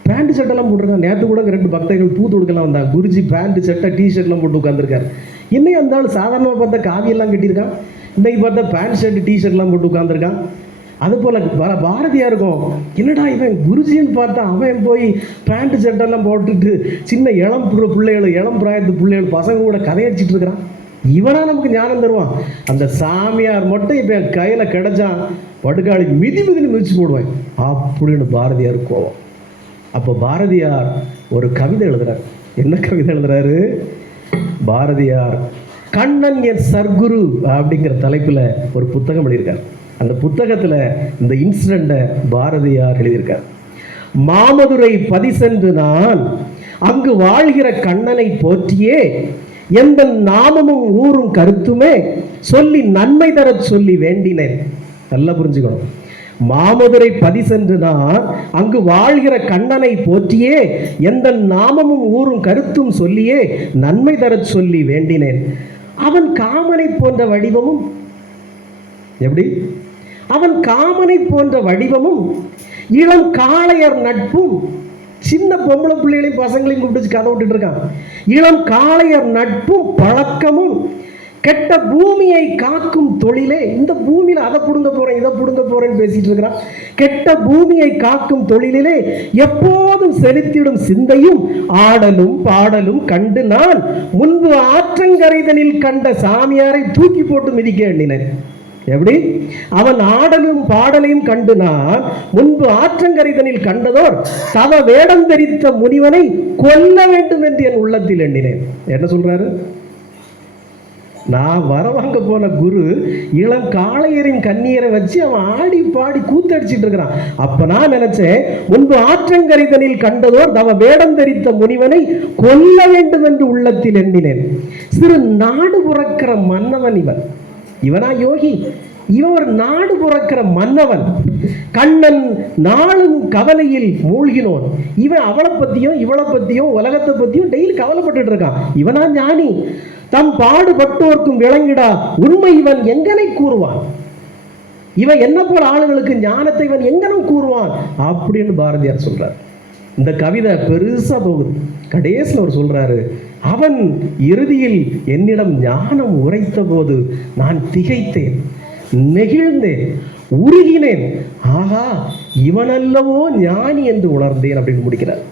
பேண்ட் ஷர்ட்டெல்லாம் போட்டிருக்கான். நேற்று கூட 2 பக்தர்கள் பூ தொடுக்கலாம் வந்தாங்க. குருஜி பேண்ட் ஷர்ட்டை டிஷர்ட்லாம் போட்டு உட்காந்துருக்காரு. இன்னைக்கு அந்த ஆள் சாதாரணமாக பார்த்தா காவியெல்லாம் கட்டியிருக்கான், இன்றைக்கி பார்த்தா பேண்ட் ஷர்ட் டிஷர்ட்லாம் போட்டு உட்காந்துருக்கான். அதுபோல் பாரதியாருக்கும் என்னடா இவன் குருஜின்னு பார்த்தா அவன் போய் பேண்ட் ஷர்ட்டெல்லாம் போட்டுட்டு சின்ன இளம் பிள்ளைகள் இளம் பிராயத்து பிள்ளைகள் பசங்க கூட கதையடிச்சிட்டு இருக்கிறான், இவனா நமக்கு ஞானம் தருவான். அந்த சாமியார் மட்டும் இப்போ என் கையில் கிடைச்சான் படுக்காளி மிதின்னு மிதிச்சு போடுவேன் அப்படின்னு பாரதியார் கோவம். அப்போ பாரதியார் ஒரு கவிதை எழுதுறார். என்ன கவிதை எழுதுறாரு? பாரதியார் கண்ணன் என் சர்க்குரு அப்படிங்கிற தலைப்பில் ஒரு புத்தகம் எழுதியிருக்கார். அந்த புத்தகத்தில் இந்த இன்சிடெண்ட்டை பாரதியார் எழுதியிருக்கார். மாமதுரை பதி சென்று நான் அங்கு வாழ்கிற கண்ணனை போற்றியே எந்த நாமமும் ஊரும் கருத்துமே சொல்லி நன்மை தர சொல்லி வேண்டினேன். நல்லா புரிஞ்சுக்கணும். மாமதுரை பதி சென்று நான் அங்கு வாழ்கிற கண்ணனை போற்றியே எந்த நாமமும் ஊரும் கருத்தும் சொல்லியே நன்மை தர சொல்லி வேண்டினேன். அவன் காமனை போன்ற வடிவமும், எப்படி அவன் காமனை போன்ற வடிவமும் இளம் காளையர் நட்பும், சின்ன பொம்பளை பிள்ளைகளையும் பசங்களையும் கூப்பிட்டு கதை விட்டுட்டு இருக்கான். இளம் காளையர் நட்பும் பழக்கமும் கெட்ட பூமியை காக்கும் தொழிலே, இந்த பூமியில் அதை புடுங்க போறேன் இதை புடுங்க போறேன்னு பேசிட்டு இருக்கிறான். கெட்ட பூமியை காக்கும் தொழிலே எப்போதும் செலுத்திடும் சிந்தையும் ஆடலும் பாடலும் கண்டு நான் முன்பு ஆற்றங்கரைதனில் கண்ட சாமியாரை தூக்கி போட்டு மிதிக்க எண்ணினேன். எப்படி? அவன் ஆடலும் பாடலையும் கண்டு நான் முன்பு ஆற்றங்கரைதனில் கண்டதோர் தவ வேடம் தரித்த முனிவனை கொல்ல வேண்டும் என்று என் உள்ளத்தில் எண்ணினேன். என்ன சொல்றாரு? நான் வரவாங்க போன குரு இளம் காளையரின் கண்ணீரை வச்சு அவன் ஆடி பாடி கூத்தடிச்சிட்டு இருக்கிறான். அப்ப நான் நினைச்சேன், முன்பு ஆற்றங்கரைதனில் கண்டதோர் தவ வேடம் தரித்த முனிவனை கொல்ல வேண்டும் என்று உள்ளத்தில் எண்ணினேன். சிறு நாடு புறக்கிற மன்னவன் இவன். இவனா யோகி? இவன் ஒரு நாடு புறக்கிற மன்னவன். கண்ணன் நாளும் கவலையில் மூழ்கினோன். இவன் அவளை பத்தியும் இவளை பத்தியும் உலகத்தை பத்தியும் டெய்லி கவலைப்பட்டு இருக்கான். இவனா ஞானி? தம் பாடுபட்டோர்க்கும் விளங்கிடா உண்மை இவன் எங்கனை கூறுவான். இவன் என்ன போல ஆளுங்களுக்கு ஞானத்தை இவன் எங்கனும் கூறுவான் அப்படின்னு பாரதியார் சொல்றார். இந்த கவிதை பெருசா போகுது. கடைசியில் அவர் சொல்றாரு, அவன் இறுதியில் என்னிடம் ஞானம் உரைத்த போது நான் திகைத்தேன், நெகிழ்ந்தேன், உருகினேன். ஆகா, இவனல்லவோ ஞானி என்று உணர்ந்தேன் அப்படின்னு முடிக்கிறார்.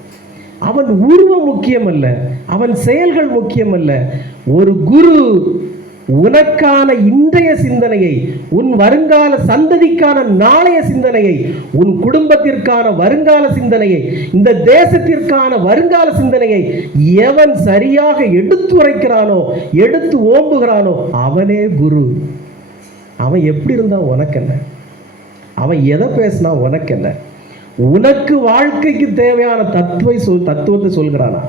அவன் உருவம் முக்கியம் அல்ல, அவன் செயல்கள் முக்கியம் அல்ல. ஒரு குரு உனக்கான இன்றைய சிந்தனையை, உன் வருங்கால சந்ததிக்கான நாளைய சிந்தனையை, உன் குடும்பத்திற்கான வருங்கால சிந்தனையை, இந்த தேசத்திற்கான வருங்கால சிந்தனையை எவன் சரியாக எடுத்துரைக்கிறானோ, எடுத்து ஓம்புகிறானோ அவனே குரு. அவன் எப்படி இருந்தா உனக்கு என்ன? அவன் எதை பேசினா உனக்கு என்ன? உனக்கு வாழ்க்கைக்கு தேவையான தத்துவத்தை சொல்கிறானா?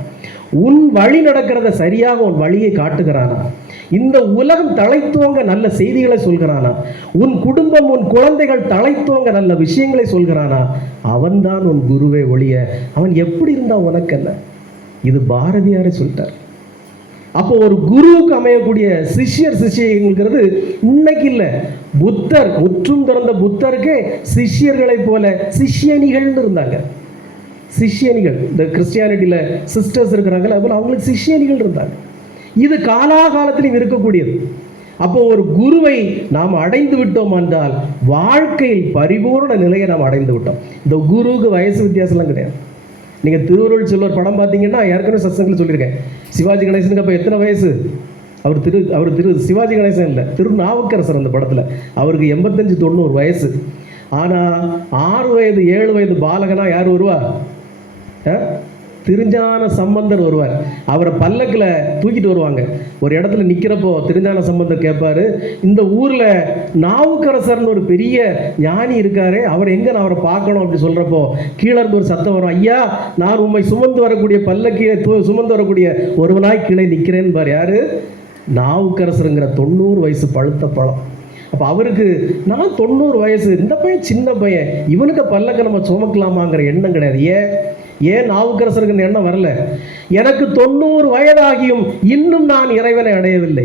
உன் வழி நடக்கிறத சரியாக உன் வழியை காட்டுகிறானா? இந்த உலகம் தழைத்தோங்க நல்ல செய்திகளை சொல்கிறானா? உன் குடும்பம், உன் குழந்தைகள் தழைத்தோங்க நல்ல விஷயங்களை சொல்கிறானா? அவன்தான் உன் குருவே ஒழிய அவன் எப்படி இருந்தா உனக்கு என்ன? இது பாரதியாரே சொல்லிட்டார். அப்போ ஒரு குருவுக்கு அமையக்கூடிய சிஷ்யர் சிஷ்யங்கிறது இன்னைக்கு இல்லை. புத்தர், முற்றும் திறந்த புத்தருக்கே சிஷ்யர்களைப் போல சிஷ்யனிகள்னு இருந்தாங்க. சிஷ்யனிகள், இந்த கிறிஸ்டியானிட்டியில் சிஸ்டர்ஸ் இருக்கிறாங்கல்ல, அதுபோல் அவங்களுக்கு சிஷ்யனிகள் இருந்தாங்க. இது காலாகாலத்திலும் இருக்கக்கூடியது. அப்போ ஒரு குருவை நாம் அடைந்து விட்டோம் என்றால் வாழ்க்கையில் பரிபூர்ண நிலையை நாம் அடைந்து விட்டோம். இந்த குருவுக்கு வயசு வித்தியாசம்லாம் கிடையாது. நீங்கள் திருவருள் செல்வர் படம் பார்த்தீங்கன்னா, ஏற்கனவே சத்சங்கத்தில் சொல்லியிருக்கேன், சிவாஜி கணேசனுக்கு அப்போ எத்தனை வயசு? அவர் திரு சிவாஜி கணேசன் இல்லை, திருநாவுக்கரசர் அந்த படத்தில். அவருக்கு 85-90 வயசு. ஆனால் 6 வயது 7 வயது பாலகனா யார் வருவா? திருஞான சம்பந்தர் வருவார். அவரை பல்லக்கில் தூக்கிட்டு வருவாங்க. ஒரு இடத்துல நிற்கிறப்போ திருஞான சம்பந்தர் கேட்பாரு, இந்த ஊரில் நாவுக்கரசர்னு ஒரு பெரிய ஞானி இருக்காரு, அவர் எங்கே நான் அவரை பார்க்கணும் அப்படி சொல்கிறப்போ கீழே இருந்து ஒரு சத்தம் வரும், ஐயா நான் உண்மை சுமந்து வரக்கூடிய பல்லக்கியை சுமந்து வரக்கூடிய ஒருவனாய் கீழே நிற்கிறேன்னு பாரு. யாரு? நாவுக்கரசருங்கிற 90 வயசு பழுத்த பழம். அப்போ அவருக்கு நான் 90 வயசு, இந்த பையன் சின்ன பையன், இவனுக்கு பல்லக்க நம்ம சுமக்கலாமாங்கிற எண்ணம் கிடையாது. ஏன் நாவுக்கரசருக்கு எண்ணம் வரல? எனக்கு 90 வயதாகியும் இன்னும் நான் இறைவனை அடையவில்லை,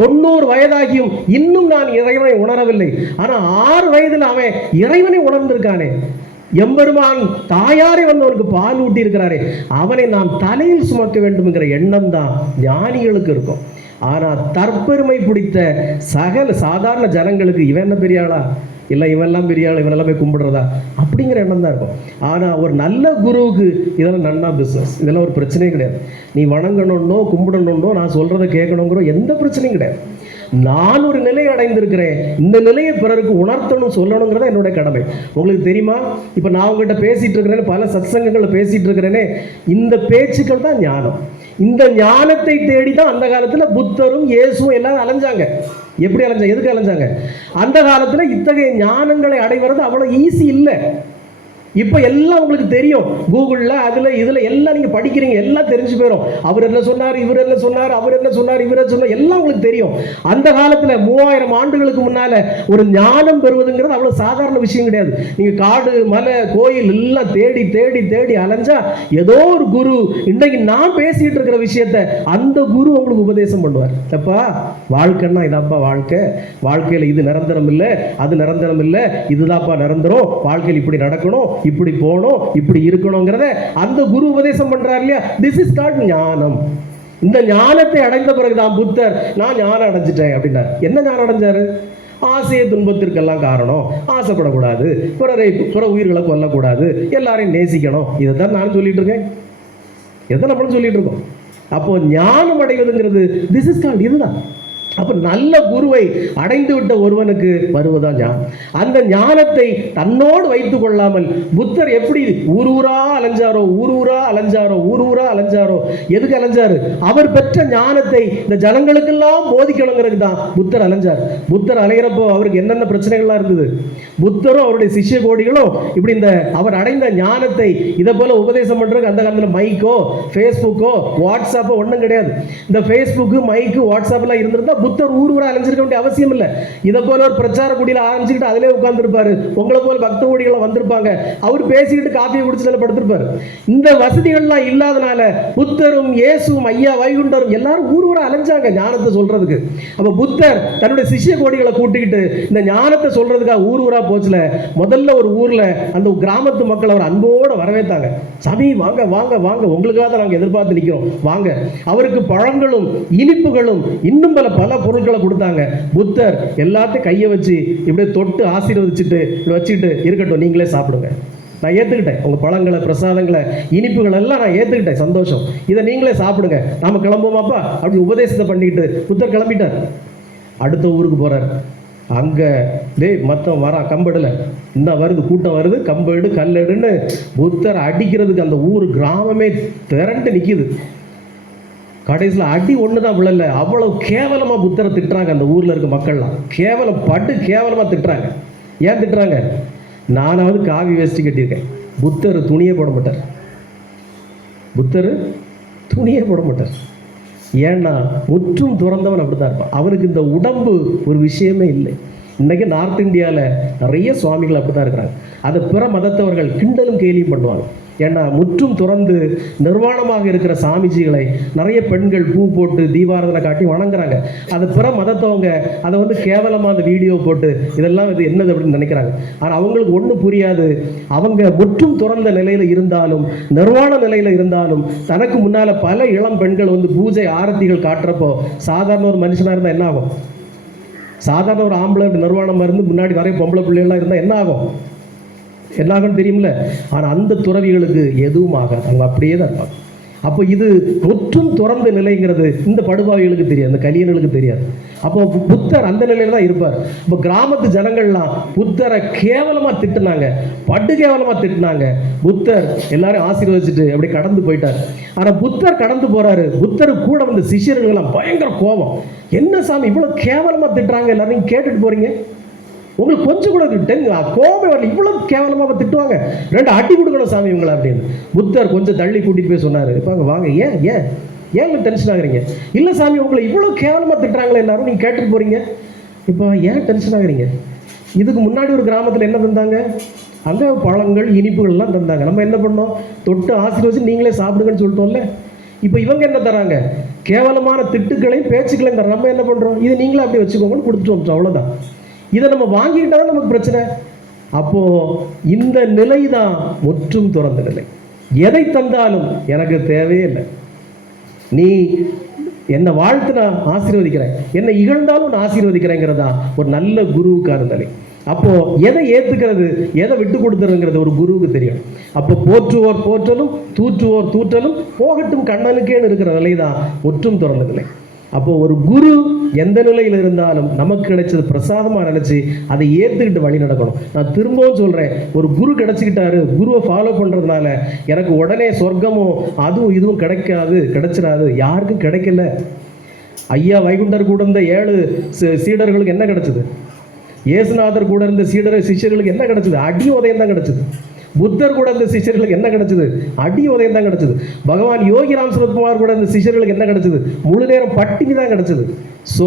90 வயதாகியும் இன்னும் நான் இறைவனை உணரவில்லை. ஆனால் 6 வயதில் அவன் இறைவனை உணர்ந்திருக்கானே. எம்பெருமான் தாயாரை வந்தவனுக்கு பால் ஊட்டி இருக்கிறாரே, அவனை நாம் தலையில் சுமக்க வேண்டும் என்கிற எண்ணம் தான் ஞானிகளுக்கு இருக்கும். ஆனால் தற்பெருமை பிடித்த சாதாரண ஜனங்களுக்கு இவன் என்ன பெரிய ஆளா, இல்லை இவெல்லாம் பெரிய ஆள், இவனெல்லாம் போய் கும்பிடுறதா அப்படிங்கிற எண்ணம் தான் இருக்கும். ஆனால் ஒரு நல்ல குருவுக்கு இதெல்லாம் நன்னா பிஸ்னஸ், இதெல்லாம் ஒரு பிரச்சனையே கிடையாது. நீ வணங்கணுன்னோ கும்பிடணுன்னோ நான் சொல்கிறத கேட்கணுங்கிற எந்த பிரச்சனையும் கிடையாது. நான் ஒரு நிலையை அடைந்திருக்கிறேன், இந்த நிலையை பிறருக்கு உணர்த்தணும் சொல்லணுங்கிறத என்னுடைய கடமை. உங்களுக்கு தெரியுமா, இப்போ நான் உங்ககிட்ட பேசிகிட்டு இருக்கிறேன்னு, பல சத்சங்கங்களில் பேசிகிட்டு இருக்கிறேனே, இந்த பேச்சுக்கள் தான் ஞானம். இந்த ஞானத்தை தேடி தான் அந்த காலத்தில் புத்தரும் இயேசுவும் எல்லாரும் அலைஞ்சாங்க. எப்படி அலைஞ்சாங்க? எதுக்கு அலைஞ்சாங்க? அந்த காலத்தில் இத்தகைய ஞானங்களை அடைவது அவ்வளோ ஈஸி இல்லை. இப்போ எல்லாம் உங்களுக்கு தெரியும், கூகுளில் அதில் இதில் எல்லாம் நீங்கள் படிக்கிறீங்க, எல்லாம் தெரிஞ்சு போயிடும். அவர் என்ன சொன்னார், இவர் என்ன சொன்னார், அவர் என்ன சொன்னார், இவர் என்ன சொன்னார், எல்லாம் உங்களுக்கு தெரியும். அந்த காலத்தில் 3000 ஆண்டுகளுக்கு முன்னால் ஒரு ஞானம் பெறுவதுங்கிறது அவ்வளோ சாதாரண விஷயம் கிடையாது. நீங்கள் காடு மலை கோயில் எல்லாம் தேடி தேடி தேடி அலைஞ்சா ஏதோ ஒரு குரு, இன்றைக்கு நான் பேசிகிட்டு இருக்கிற விஷயத்த அந்த குரு உங்களுக்கு உபதேசம் பண்ணுவார். தப்பா வாழ்க்கைன்னா இதாப்பா வாழ்க்கை, வாழ்க்கையில் இது நிரந்தரம் இல்லை, அது நிரந்தரம் இல்லை, இதுதான்ப்பா நிரந்தரம், வாழ்க்கையில் இப்படி நடக்கணும், இப்படி போகணும், இப்படி இருக்கணுங்கிறத அந்த குரு உபதேசம் பண்றார் இல்லையா? திஸ் இஸ் கால்ட் ஞானம். இந்த ஞானத்தை அடைந்த பிறகுதான் புத்தர் நான் ஞானம் அடைஞ்சிட்டேன் அப்படின்னார். என்ன ஞானம் அடைஞ்சாரு? ஆசையை துன்பத்திற்கெல்லாம் காரணம், ஆசைப்படக்கூடாது, பிற உயிர்களை கொல்லக்கூடாது, எல்லாரையும் நேசிக்கணும், இதை தான் நான் சொல்லிட்டு இருக்கேன், எதை நம்மளும் சொல்லிட்டு இருக்கோம். அப்போ ஞானம் அடைவதுங்கிறது திஸ் இஸ் கால்ட் இதுதான். அப்போ நல்ல குருவை அடைந்து விட்ட ஒருவனுக்கு வருவதான் ஞானம். அந்த ஞானத்தை தன்னோடு வைத்துக் கொள்ளாமல் புத்தர் எப்படி ஊர் ஊரா அலைஞ்சாரோ, ஊர் ஊரா அலைஞ்சாரோ, ஊர் ஊரா அலைஞ்சாரோ, எதுக்கு அலைஞ்சாரு? அவர் பெற்ற ஞானத்தை இந்த ஜனங்களுக்கெல்லாம் போதிக்கணுங்கிறது தான் புத்தர் அலைஞ்சார். புத்தர் அலைகிறப்போ அவருக்கு என்னென்ன பிரச்சனைகள்லாம் இருந்தது? புத்தரும் அவருடைய சிஷ்ய கோடிகளும் இப்படி இந்த அவர் அடைந்த ஞானத்தை இதை போல உபதேசம் பண்றதுக்கு அந்த காலத்தில் மைக்கோ ஃபேஸ்புக்கோ வாட்ஸ்அப்போ ஒன்றும் கிடையாது. இந்த ஃபேஸ்புக்கு மைக்கு வாட்ஸ்அப்லாம் இருந்திருந்தா புத்தர் ஊர் ஊரா அலைஞ்சிருக்க வேண்டிய அவசியம் இல்லை. இதை போல ஒரு பிரச்சார குடியில் ஆரம்பிச்சுக்கிட்டு அதிலே உட்கார்ந்துருப்பாரு. உங்களை போல பக்த கோடிகளை வந்திருப்பாங்க, அவர் பேசிக்கிட்டு காப்பியை குடிச்சு படுத்திருப்பாரு. இந்த வசதிகள்லாம் இல்லாதனால புத்தரும் இயேசுவும் ஐயா வைகுண்டரும் எல்லாரும் ஊர் ஊரா அலைஞ்சாங்க ஞானத்தை சொல்றதுக்கு. அப்ப புத்தர் தன்னுடைய சிஷ்ய கோடிகளை கூட்டிக்கிட்டு இந்த ஞானத்தை சொல்றதுக்காக ஊர் ஊரா போச்சுல. முதல்ல ஒரு ஊர்ல அந்த கிராமத்து மக்கள் அவர் அன்போடு வரவேற்றாங்க. சாமி வாங்க வாங்க வாங்க, உங்களுக்காக தான் நாங்கள் எதிர்பார்த்து நிற்கிறோம், வாங்க. அவருக்கு பழங்களும் இனிப்புகளும் இன்னும் பல பொருட்களை கொடுத்தாங்க. புத்தர் எல்லாத்தையும் கையை வச்சு இப்படியே தொட்டு ஆசீர்வதிச்சுட்டு வச்சுக்கிட்டு இருக்கட்டும், நீங்களே சாப்பிடுங்க, நான் ஏற்றுக்கிட்டேன், உங்கள் பழங்களை பிரசாதங்களை இனிப்புகள் எல்லாம் நான் ஏற்றுக்கிட்டேன், சந்தோஷம், இதை நீங்களே சாப்பிடுங்க, நாம கிளம்புவோமாப்பா அப்படி உபதேசத்தை பண்ணிக்கிட்டு புத்தர் கிளம்பிட்டார். அடுத்த ஊருக்கு போகிறார். அங்கே மொத்தம் வர கம்பெடில் இந்த வருது, கூட்டம் வருது, கம்பெடு கல்லெடுன்னு புத்தர் அடிக்கிறதுக்கு அந்த ஊர் கிராமமே திரண்டு நிற்கிது. கடைசியில் அடி ஒன்று தான் விழல, அவ்வளோ கேவலமாக புத்தரை திட்டுறாங்க அந்த ஊரில் இருக்க மக்கள்லாம். கேவலம், பட்டு கேவலமாக திட்டுறாங்க. ஏன் திட்டுறாங்க? நானாவது காவி வேஷ்டி கட்டியிருக்கேன், புத்தர் துணியே போட மாட்டார். புத்தர் துணியே போட மாட்டார். ஏன்னா முற்றும் துறந்தவன் அப்படி தான் இருப்பான். அவனுக்கு இந்த உடம்பு ஒரு விஷயமே இல்லை. இன்றைக்கி நார்த் இந்தியாவில் நிறைய சுவாமிகள் அப்படி தான் இருக்கிறாங்க. அதை பிற மதத்தவர்கள் கிண்டலும் கேலியும் பண்ணுவாங்க. ஏன்னா முற்றும் துறந்து நிர்வாணமாக இருக்கிற சாமிஜிகளை நிறைய பெண்கள் பூ போட்டு தீபாராதனை காட்டி வணங்குறாங்க. அதை பிற மதத்தவங்க அதை வந்து கேவலமாக அந்த வீடியோ போட்டு இதெல்லாம் இது என்னது அப்படின்னு நினைக்கிறாங்க. ஆனால் அவங்களுக்கு ஒன்றும் புரியாது. அவங்க முற்றும் துறந்த நிலையில் இருந்தாலும், நிர்வாண நிலையில் இருந்தாலும், தனக்கு முன்னால் பல இளம் பெண்கள் வந்து பூஜை ஆரத்திகள் காட்டுறப்போ சாதாரண ஒரு மனுஷனாக இருந்தால் என்ன ஆகும்? சாதாரண ஒரு ஆம்பளை நிர்வாணமாக இருந்து முன்னாடி நிறைய பொம்பளை பிள்ளைகள்லாம் இருந்தால் என்ன ஆகும்? என்னாகும் தெரியுமில்ல. ஆனால் அந்த துறவிகளுக்கு எதுவும் ஆகாது, அவங்க அப்படியே தான் இருப்பாங்க. அப்போ இது முற்றும் துறந்த நிலைங்கிறது இந்த படுபாவிகளுக்கு தெரியாது, இந்த கலியர்களுக்கு தெரியாது. அப்போ புத்தர் அந்த நிலையில தான் இருப்பார். இப்போ கிராமத்து ஜனங்கள்லாம் புத்தரை கேவலமாக திட்டுனாங்க, படு கேவலமாக திட்டுனாங்க. புத்தர் எல்லாரும் ஆசீர்வதிச்சுட்டு அப்படி கடந்து போயிட்டார். ஆனால் புத்தர் கடந்து போறாரு. புத்தர் கூட வந்த சிஷ்யர்கள்லாம் பயங்கர கோபம். என்ன சாமி இவ்வளோ கேவலமாக திட்டுறாங்க, எல்லாரும் கேட்டுட்டு போறீங்க, உங்களுக்கு கொஞ்சம் கூட கோபம் வரல, இவ்வளவு கேவலமாக திட்டுவாங்க, 2 அடி கொடுக்கணும் சாமி இவங்களை அப்படின்னு. புத்தர் கொஞ்சம் தள்ளி கூட்டிட்டு போய் சொன்னாரு, இப்போ வாங்க, ஏன் ஏன் ஏன் டென்ஷன் ஆகுறீங்க? இல்லை சாமி உங்களை இவ்வளோ கேவலமாக திட்டுறாங்களே எல்லாரும், நீங்கள் கேட்டுட்டு போறீங்க, இப்போ ஏன் டென்ஷன் ஆகுறீங்க? இதுக்கு முன்னாடி ஒரு கிராமத்தில் என்ன தந்தாங்க? அங்கே பழங்கள் இனிப்புகள்லாம் தந்தாங்க. நம்ம என்ன பண்ணோம்? தொட்டு ஆசீர்வதிச்சு நீங்களே சாப்பிடுங்கன்னு சொல்லிட்டோம்ல. இப்போ இவங்க என்ன தராங்க? கேவலமான திட்டுக்களையும் பேச்சுக்களையும் தர. நம்ம என்ன பண்ணுறோம்? இது நீங்களே அப்படி வச்சுக்கோங்கன்னு கொடுத்துட்டு வந்துட்டோம், அவ்வளோதான். இதை நம்ம வாங்கிக்கிட்டா தான் நமக்கு பிரச்சனை. அப்போ இந்த நிலை தான் முற்றும் துறந்த நிலை. எதை தந்தாலும் எனக்கு தேவையே இல்லை, நீ என்னை வாழ்த்து நான் ஆசீர்வதிக்கிறேன், என்னை இகழ்ந்தாலும் நான் ஆசீர்வதிக்கிறேங்கிறதா ஒரு நல்ல குருவுக்கான நிலை. அப்போ எதை ஏத்துக்கிறது, எதை விட்டு கொடுத்துருங்கிறது ஒரு குருவுக்கு தெரியும். அப்போ போற்றுவோர் போற்றலும் தூற்றுவோர் தூற்றலும் போகட்டும் கண்ணனுக்கேன்னு இருக்கிற நிலை தான் முற்றும் துறந்த நிலை. அப்போ ஒரு குரு எந்த நிலையில் இருந்தாலும் நமக்கு கிடைச்சது பிரசாதமாக நினச்சி அதை ஏற்றுக்கிட்டு வழி நடக்கணும். நான் திரும்பவும் சொல்கிறேன், ஒரு குரு கிடைச்சிக்கிட்டாரு, குருவை ஃபாலோ பண்ணுறதுனால எனக்கு உடனே சொர்க்கமும் அதுவும் இதுவும் கிடைச்சிடாது. யாருக்கும் கிடைக்கல. ஐயா வைகுண்டர் கூட இருந்த 7 சீடர்களுக்கு என்ன கிடைச்சது? இயேசுநாதர் கூட இருந்த சிஷ்யர்களுக்கு என்ன கிடைச்சது? அடி உதயம் தான் கிடைச்சது. புத்தர் கூட இந்த சிஷ்யர்களுக்கு என்ன கிடைச்சது? அடி உதயம் தான் கிடைச்சது. பகவான் யோகி ராம் சுரத்குமார் கூட இந்த சிஷ்யர்களுக்கு என்ன கிடைச்சது? முழு நேரம் பட்டினி தான் கிடைச்சது. ஸோ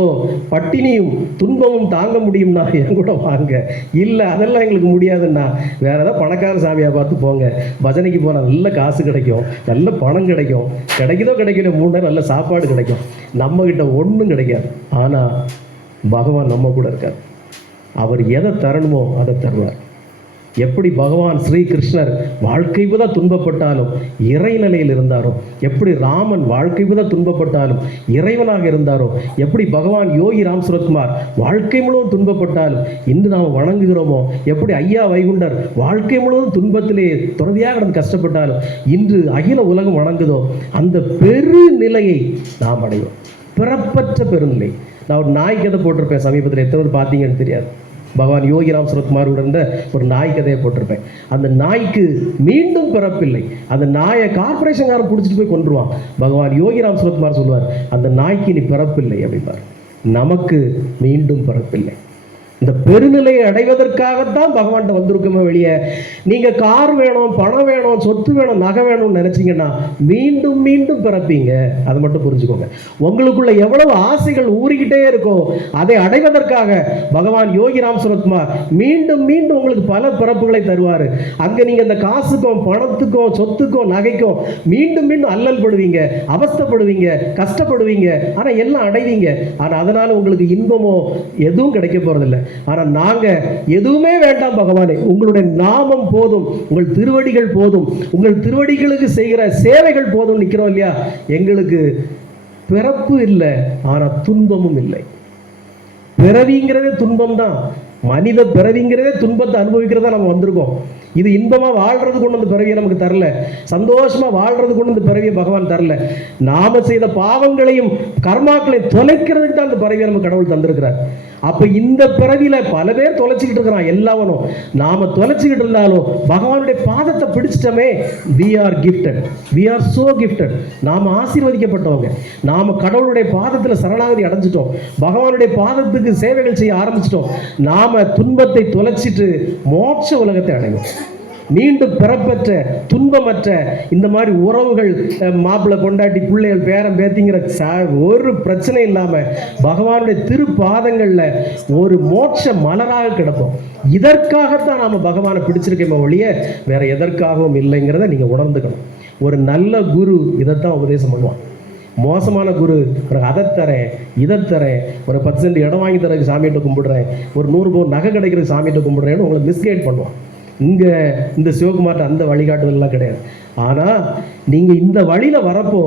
பட்டினியும் துன்பமும் தாங்க முடியும்னா என் கூட வாங்க. இல்லை அதெல்லாம் எங்களுக்கு முடியாதுன்னா வேற ஏதாவது பணக்கார சாமியாக பார்த்து போங்க. பஜனைக்கு போனால் நல்ல காசு கிடைக்கும், நல்ல பணம் கிடைக்கும், கிடைக்குதோ கிடைக்கல 3 நேரம் நல்ல சாப்பாடு கிடைக்கும். நம்மக்கிட்ட ஒன்றும் கிடைக்காது. ஆனால் பகவான் நம்ம கூட இருக்கார். அவர் எதை தரணுமோ அதை தருவார். எப்படி பகவான் ஸ்ரீகிருஷ்ணர் வாழ்க்கை புதா துன்பப்பட்டாலும் இறைநிலையில் இருந்தாரோ, எப்படி ராமன் வாழ்க்கை புதா துன்பப்பட்டாலும் இறைவனாக இருந்தாரோ, எப்படி பகவான் யோகி ராம் சுரத்குமார் வாழ்க்கை முழுவதும் துன்பப்பட்டாலும் இன்று நாம் வணங்குகிறோமோ, எப்படி ஐயா வைகுண்டர் வாழ்க்கை முழுவதும் துன்பத்திலே துறவியாக கடந்து கஷ்டப்பட்டாலும் இன்று அகில உலகம் வணங்குதோ, அந்த பெருநிலையை நாம் அடைவோம். பிறப்பற்ற பெருநிலை. நான் ஒரு நாய் கதை போட்டிருப்பேன் சமீபத்தில், எத்தனை பேர் பார்த்தீங்கன்னு தெரியாது. பகவான் யோகி ராம் சுரத்குமாருடன் ஒரு நாய் கதையை போட்டிருப்பேன். அந்த நாய்க்கு மீண்டும் பிறப்பில்லை. அந்த நாயை கார்பரேஷன்காரன் பிடிச்சிட்டு போய் கொன்றுவான். பகவான் யோகி ராம் சுரத்குமார் சொல்லுவார், அந்த நாய்க்கு இனி பிறப்பில்லை அப்படின்பார். நமக்கு மீண்டும் பிறப்பில்லை. இந்த பெருநிலையை அடைவதற்காகத்தான் பகவான்கிட்ட வந்திருக்குமே வெளியே, நீங்க கார் வேணும், பணம் வேணும், சொத்து வேணும், நகை வேணும்னு நினைச்சீங்கன்னா மீண்டும் மீண்டும் பிறப்பீங்க. அதை மட்டும் புரிஞ்சுக்கோங்க. உங்களுக்குள்ள எவ்வளவு ஆசைகள் ஊறிக்கிட்டே இருக்கோ அதை அடைவதற்காக பகவான் யோகி ராம் சுரத்குமார் மீண்டும் மீண்டும் உங்களுக்கு பல பிறப்புகளை தருவார். அங்க நீங்க இந்த காசுக்கும் பணத்துக்கும் சொத்துக்கும் நகைக்கும் மீண்டும் மீண்டும் அல்லல் படுவீங்க, அவஸ்தைப்படுவீங்க, கஷ்டப்படுவீங்க. ஆனா எல்லாம் அடைவீங்க. ஆனா அதனால உங்களுக்கு இன்பமோ எதுவும் கிடைக்க போறதில்லை. ஆனால் நாங்க எதுவுமே வேண்டாம் பகவானே, உங்களுடைய நாமம் போதும், உங்கள் திருவடிகள் போதும், உங்கள் திருவடிகளுக்கு செய்கிற சேவைகள் போதும் நிற்கிறோம் இல்லையா. எங்களுக்கு பிறப்பு இல்லை, ஆனால் துன்பமும் இல்லை. பிறவிங்கிறதே துன்பம் தான். மனித பிறவிங்கிறதே துன்பத்தை அனுபவிக்கிறதா நம்ம வந்திருக்கோம். இது இன்பமா வாழ்றது கொண்டு வந்து பிறவியை நமக்கு தரல, சந்தோஷமா வாழ்றது கொண்டு வந்து பிறவியை பகவான் தரல. நாம செய்த பாவங்களையும் கர்மாக்களையும் தொலைக்கிறதுக்கு தான் அந்த பிறவியை நம்ம கடவுள் தந்திருக்கிறார். அப்ப இந்த பிறவியில பல பேர் தொலைச்சிக்கிட்டு இருக்கிறான் எல்லாவனும். நாம தொலைச்சிக்கிட்டு இருந்தாலும் பகவானுடைய பாதத்தை பிடிச்சிட்டமே, we are gifted, we are so gifted. நாம ஆசீர்வதிக்கப்பட்டவங்க. நாம கடவுளுடைய பாதத்துல சரணாகதி அடைஞ்சிட்டோம், பகவானுடைய பாதத்துக்கு சேவைகள் செய்ய ஆரம்பிச்சிட்டோம். நாம துன்பத்தை தொலைச்சிட்டு மோட்ச உலகத்தை அடைவோம். மீண்டும் பிறப்பற்ற துன்பமற்ற இந்த மாதிரி உறவுகள், மாப்பிள்ளை கொண்டாட்டி பிள்ளைகள் பேரம் பேத்திங்கிற ஒரு பிரச்சனை இல்லாம பகவானுடைய திருப்பாதங்கள்ல ஒரு மோட்ச மலராக கிடப்போம். இதற்காகத்தான் நாம பகவானை பிடிச்சிருக்கோமே ஒழிய வேற எதற்காகவும் இல்லைங்கிறத நீங்க உணர்ந்துக்கணும். ஒரு நல்ல குரு இதைத்தான் உபதேசம் பண்ணுவான். மோசமான குரு உனக்கு அதை தரேன் இதை தரேன், ஒரு 10 சென்ட் இடம் வாங்கி தரக்கு சாமிகிட்ட கும்பிடுறேன், ஒரு 100 பவுன் நகை கிடைக்கிறதுக்கு சாமிகிட்ட கும்பிடுறேன்னு உங்களை மிஸ்கைட் பண்ணுவான். இங்கே இந்த சிவகுமார்ட்ட அந்த வழிகாட்டுதல்லாம் கிடையாது. ஆனால் நீங்கள் இந்த வழியில் வரப்போ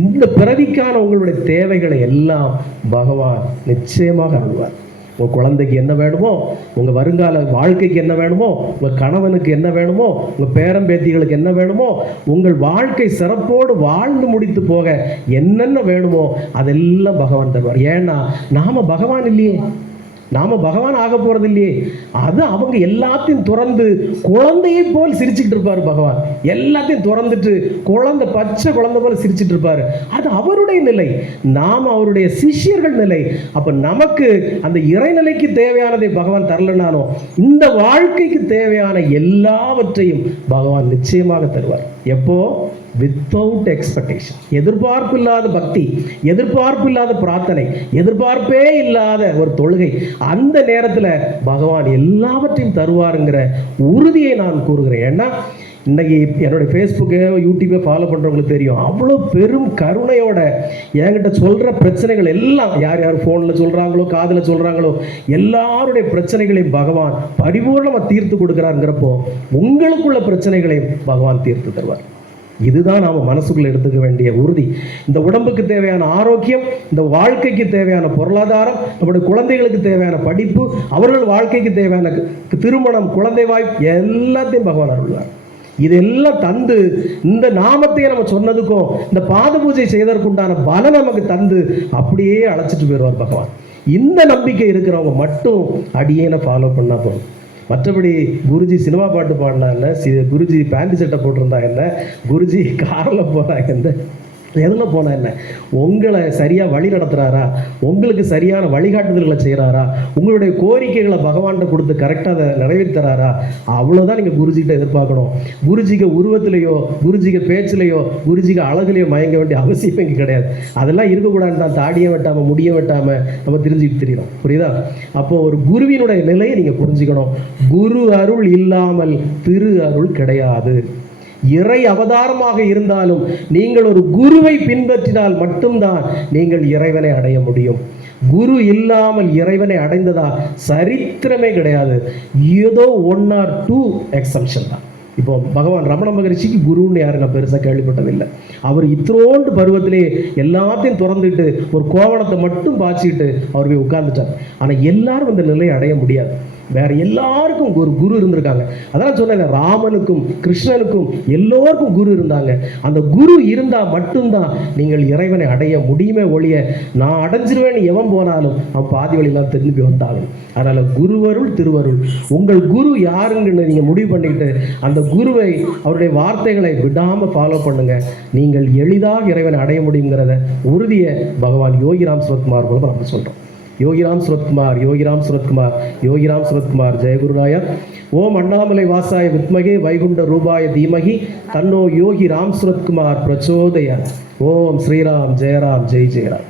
இந்த பிறவிக்கான உங்களுடைய தேவைகளை எல்லாம் பகவான் நிச்சயமாக அருள்வார். உங்கள் குழந்தைக்கு என்ன வேணுமோ, உங்கள் வருங்கால வாழ்க்கைக்கு என்ன வேணுமோ, உங்கள் கணவனுக்கு என்ன வேணுமோ, உங்கள் பேரம்பேத்திகளுக்கு என்ன வேணுமோ, உங்கள் வாழ்க்கை சிறப்போடு வாழ்ந்து முடித்து போக என்னென்ன வேணுமோ அதெல்லாம் பகவான் தருவார். ஏன்னா நாம் பகவான் இல்லையே, நாம பகவான் ஆக போறது இல்லையே. அது அவங்க எல்லாத்தையும் துறந்து குழந்தையை போல் சிரிச்சுட்டு இருப்பாரு பகவான். எல்லாத்தையும் துறந்துட்டு குழந்தை, பச்சை குழந்தை போல சிரிச்சுட்டு இருப்பாரு. அது அவருடைய நிலை, நாம் அவருடைய சிஷ்யர்கள் நிலை. அப்ப நமக்கு அந்த இறைநிலைக்கு தேவையானதை பகவான் தரலனாலும் இந்த வாழ்க்கைக்கு தேவையான எல்லாவற்றையும் பகவான் நிச்சயமாக தருவார். எப்போ? Without expectation. எதிர்பார்ப்பு இல்லாத பக்தி, எதிர்பார்ப்பு இல்லாத பிரார்த்தனை, எதிர்பார்ப்பே இல்லாத ஒரு தொழுகை, அந்த நேரத்தில் பகவான் எல்லாவற்றையும் தருவாருங்கிற உறுதியை நான் கூறுகிறேன். ஏன்னா இன்னைக்கு என்னுடைய ஃபேஸ்புக்கு யூடியூப்பை ஃபாலோ பண்ணுறவங்களுக்கு தெரியும், அவ்வளோ பெரும் கருணையோட என்கிட்ட சொல்கிற பிரச்சனைகள் எல்லாம், யார் யார் ஃபோனில் சொல்கிறாங்களோ காதில் சொல்கிறாங்களோ எல்லாருடைய பிரச்சனைகளையும் பகவான் பரிபூர்ணமாக தீர்த்து கொடுக்குறாருங்கிறப்போ உங்களுக்குள்ள பிரச்சனைகளையும் பகவான் தீர்த்து தருவார். இதுதான் நாம் மனசுக்குள்ள எடுத்துக்க வேண்டிய உறுதி. இந்த உடம்புக்கு தேவையான ஆரோக்கியம், இந்த வாழ்க்கைக்கு தேவையான பொருளாதாரம், நம்முடைய குழந்தைகளுக்கு தேவையான படிப்பு, அவர்கள் வாழ்க்கைக்கு தேவையான திருமணம், குழந்தை வாய்ப்பு எல்லாத்தையும் பகவான் அருள்வார். இதெல்லாம் தந்து இந்த நாமத்தையே நம்ம சொன்னதுக்கும் இந்த பாத பூஜை செய்வதற்குண்டான பலன் நமக்கு தந்து அப்படியே அழைச்சிட்டு போயிடுவார் பகவான். இந்த நம்பிக்கை இருக்கிறவங்க மட்டும் அடியேனை ஃபாலோ பண்ணா போதும். மற்றபடி குருஜி சினிமா பாட்டு பாடினா என்ன, குருஜி பேண்ட் சட்டை போட்டிருந்தா என்ன, குருஜி காரில் போனா என்ன, எதில் போனா என்ன, உங்களை சரியாக வழி நடத்துகிறாரா, உங்களுக்கு சரியான வழிகாட்டுதல்களை செய்கிறாரா, உங்களுடைய கோரிக்கைகளை பகவான்கிட்ட கொடுத்து கரெக்டாக அதை நிறைவேற்றுறாரா, அவ்வளோதான் நீங்கள் குருஜிகிட்ட எதிர்பார்க்கணும். குருஜிக்கு உருவத்திலேயோ, குருஜிக்கு பேச்சிலையோ, குருஜிக்கு அழகுலையோ மயங்க வேண்டிய அவசியம் இங்கே கிடையாது. அதெல்லாம் இருக்கக்கூடாதுன்னு தான் தாடியை வெட்டாமல் முடிய வெட்டாமல் நம்ம தெரிஞ்சுக்கிட்டு தெரியணும். புரியுதா? அப்போது ஒரு குருவினுடைய நிலையை நீங்கள் புரிஞ்சுக்கணும். குரு அருள் இல்லாமல் திரு அருள் கிடையாது. இறை அவதாரமாக இருந்தாலும் நீங்கள் ஒரு குருவை பின்பற்றினால் மட்டும்தான் நீங்கள் இறைவனை அடைய முடியும். குரு இல்லாமல் இறைவனை அடைந்ததா சரித்திரமே கிடையாது. ஏதோ 1 or 2 எக்ஸம்ஷன் தான். இப்போ பகவான் ரமண மகரிஷிக்கு குருன்னு யாரும் நான் பெருசாக கேள்விப்பட்டதில்லை. அவர் இத்தோண்டு பருவத்திலே எல்லாத்தையும் திறந்துட்டு ஒரு கோவணத்தை மட்டும் பாய்ச்சிட்டு அவர் போய் உட்கார்ந்துட்டார். ஆனால் எல்லாரும் அந்த நிலையை அடைய முடியாது. வேற எல்லாருக்கும் ஒரு குரு இருந்திருக்காங்க. அதான் சொன்னேன், ராமனுக்கும் கிருஷ்ணனுக்கும் எல்லோருக்கும் குரு இருந்தாங்க. அந்த குரு இருந்தால் மட்டும்தான் நீங்கள் இறைவனை அடைய முடியுமே ஒழிய நான் அடைஞ்சிருவேன்னு எவன் போனாலும் அவன் பாதி வழியெல்லாம் திரும்பி வந்தாலும். அதனால குருவருள் திருவருள். உங்கள் குரு யாருங்கன்னு நீங்க முடிவு பண்ணிக்கிட்டு அந்த குருவை, அவருடைய வார்த்தைகளை விடாம ஃபாலோ பண்ணுங்க. நீங்கள் எளிதாக இறைவனை அடைய முடியுங்கிறத உறுதியை பகவான் யோகிராம் சுரத்குமார் மூலமாக நம்ம சொல்றோம். யோகிராம் சுரத்குமார், யோகிராம் சுரத்குமார், யோகிராம் சுரத்குமார். ஜெயகுருராயா. ஓம் அண்ணாமலை வாசாய வித்மகே வைகுண்ட ரூபாய தீமகி தன்னோ யோகி ராம் சுரத்குமார் பிரச்சோதயா. ஓம் ஸ்ரீராம் ஜெயராம் ஜெய் ஜெயராம்.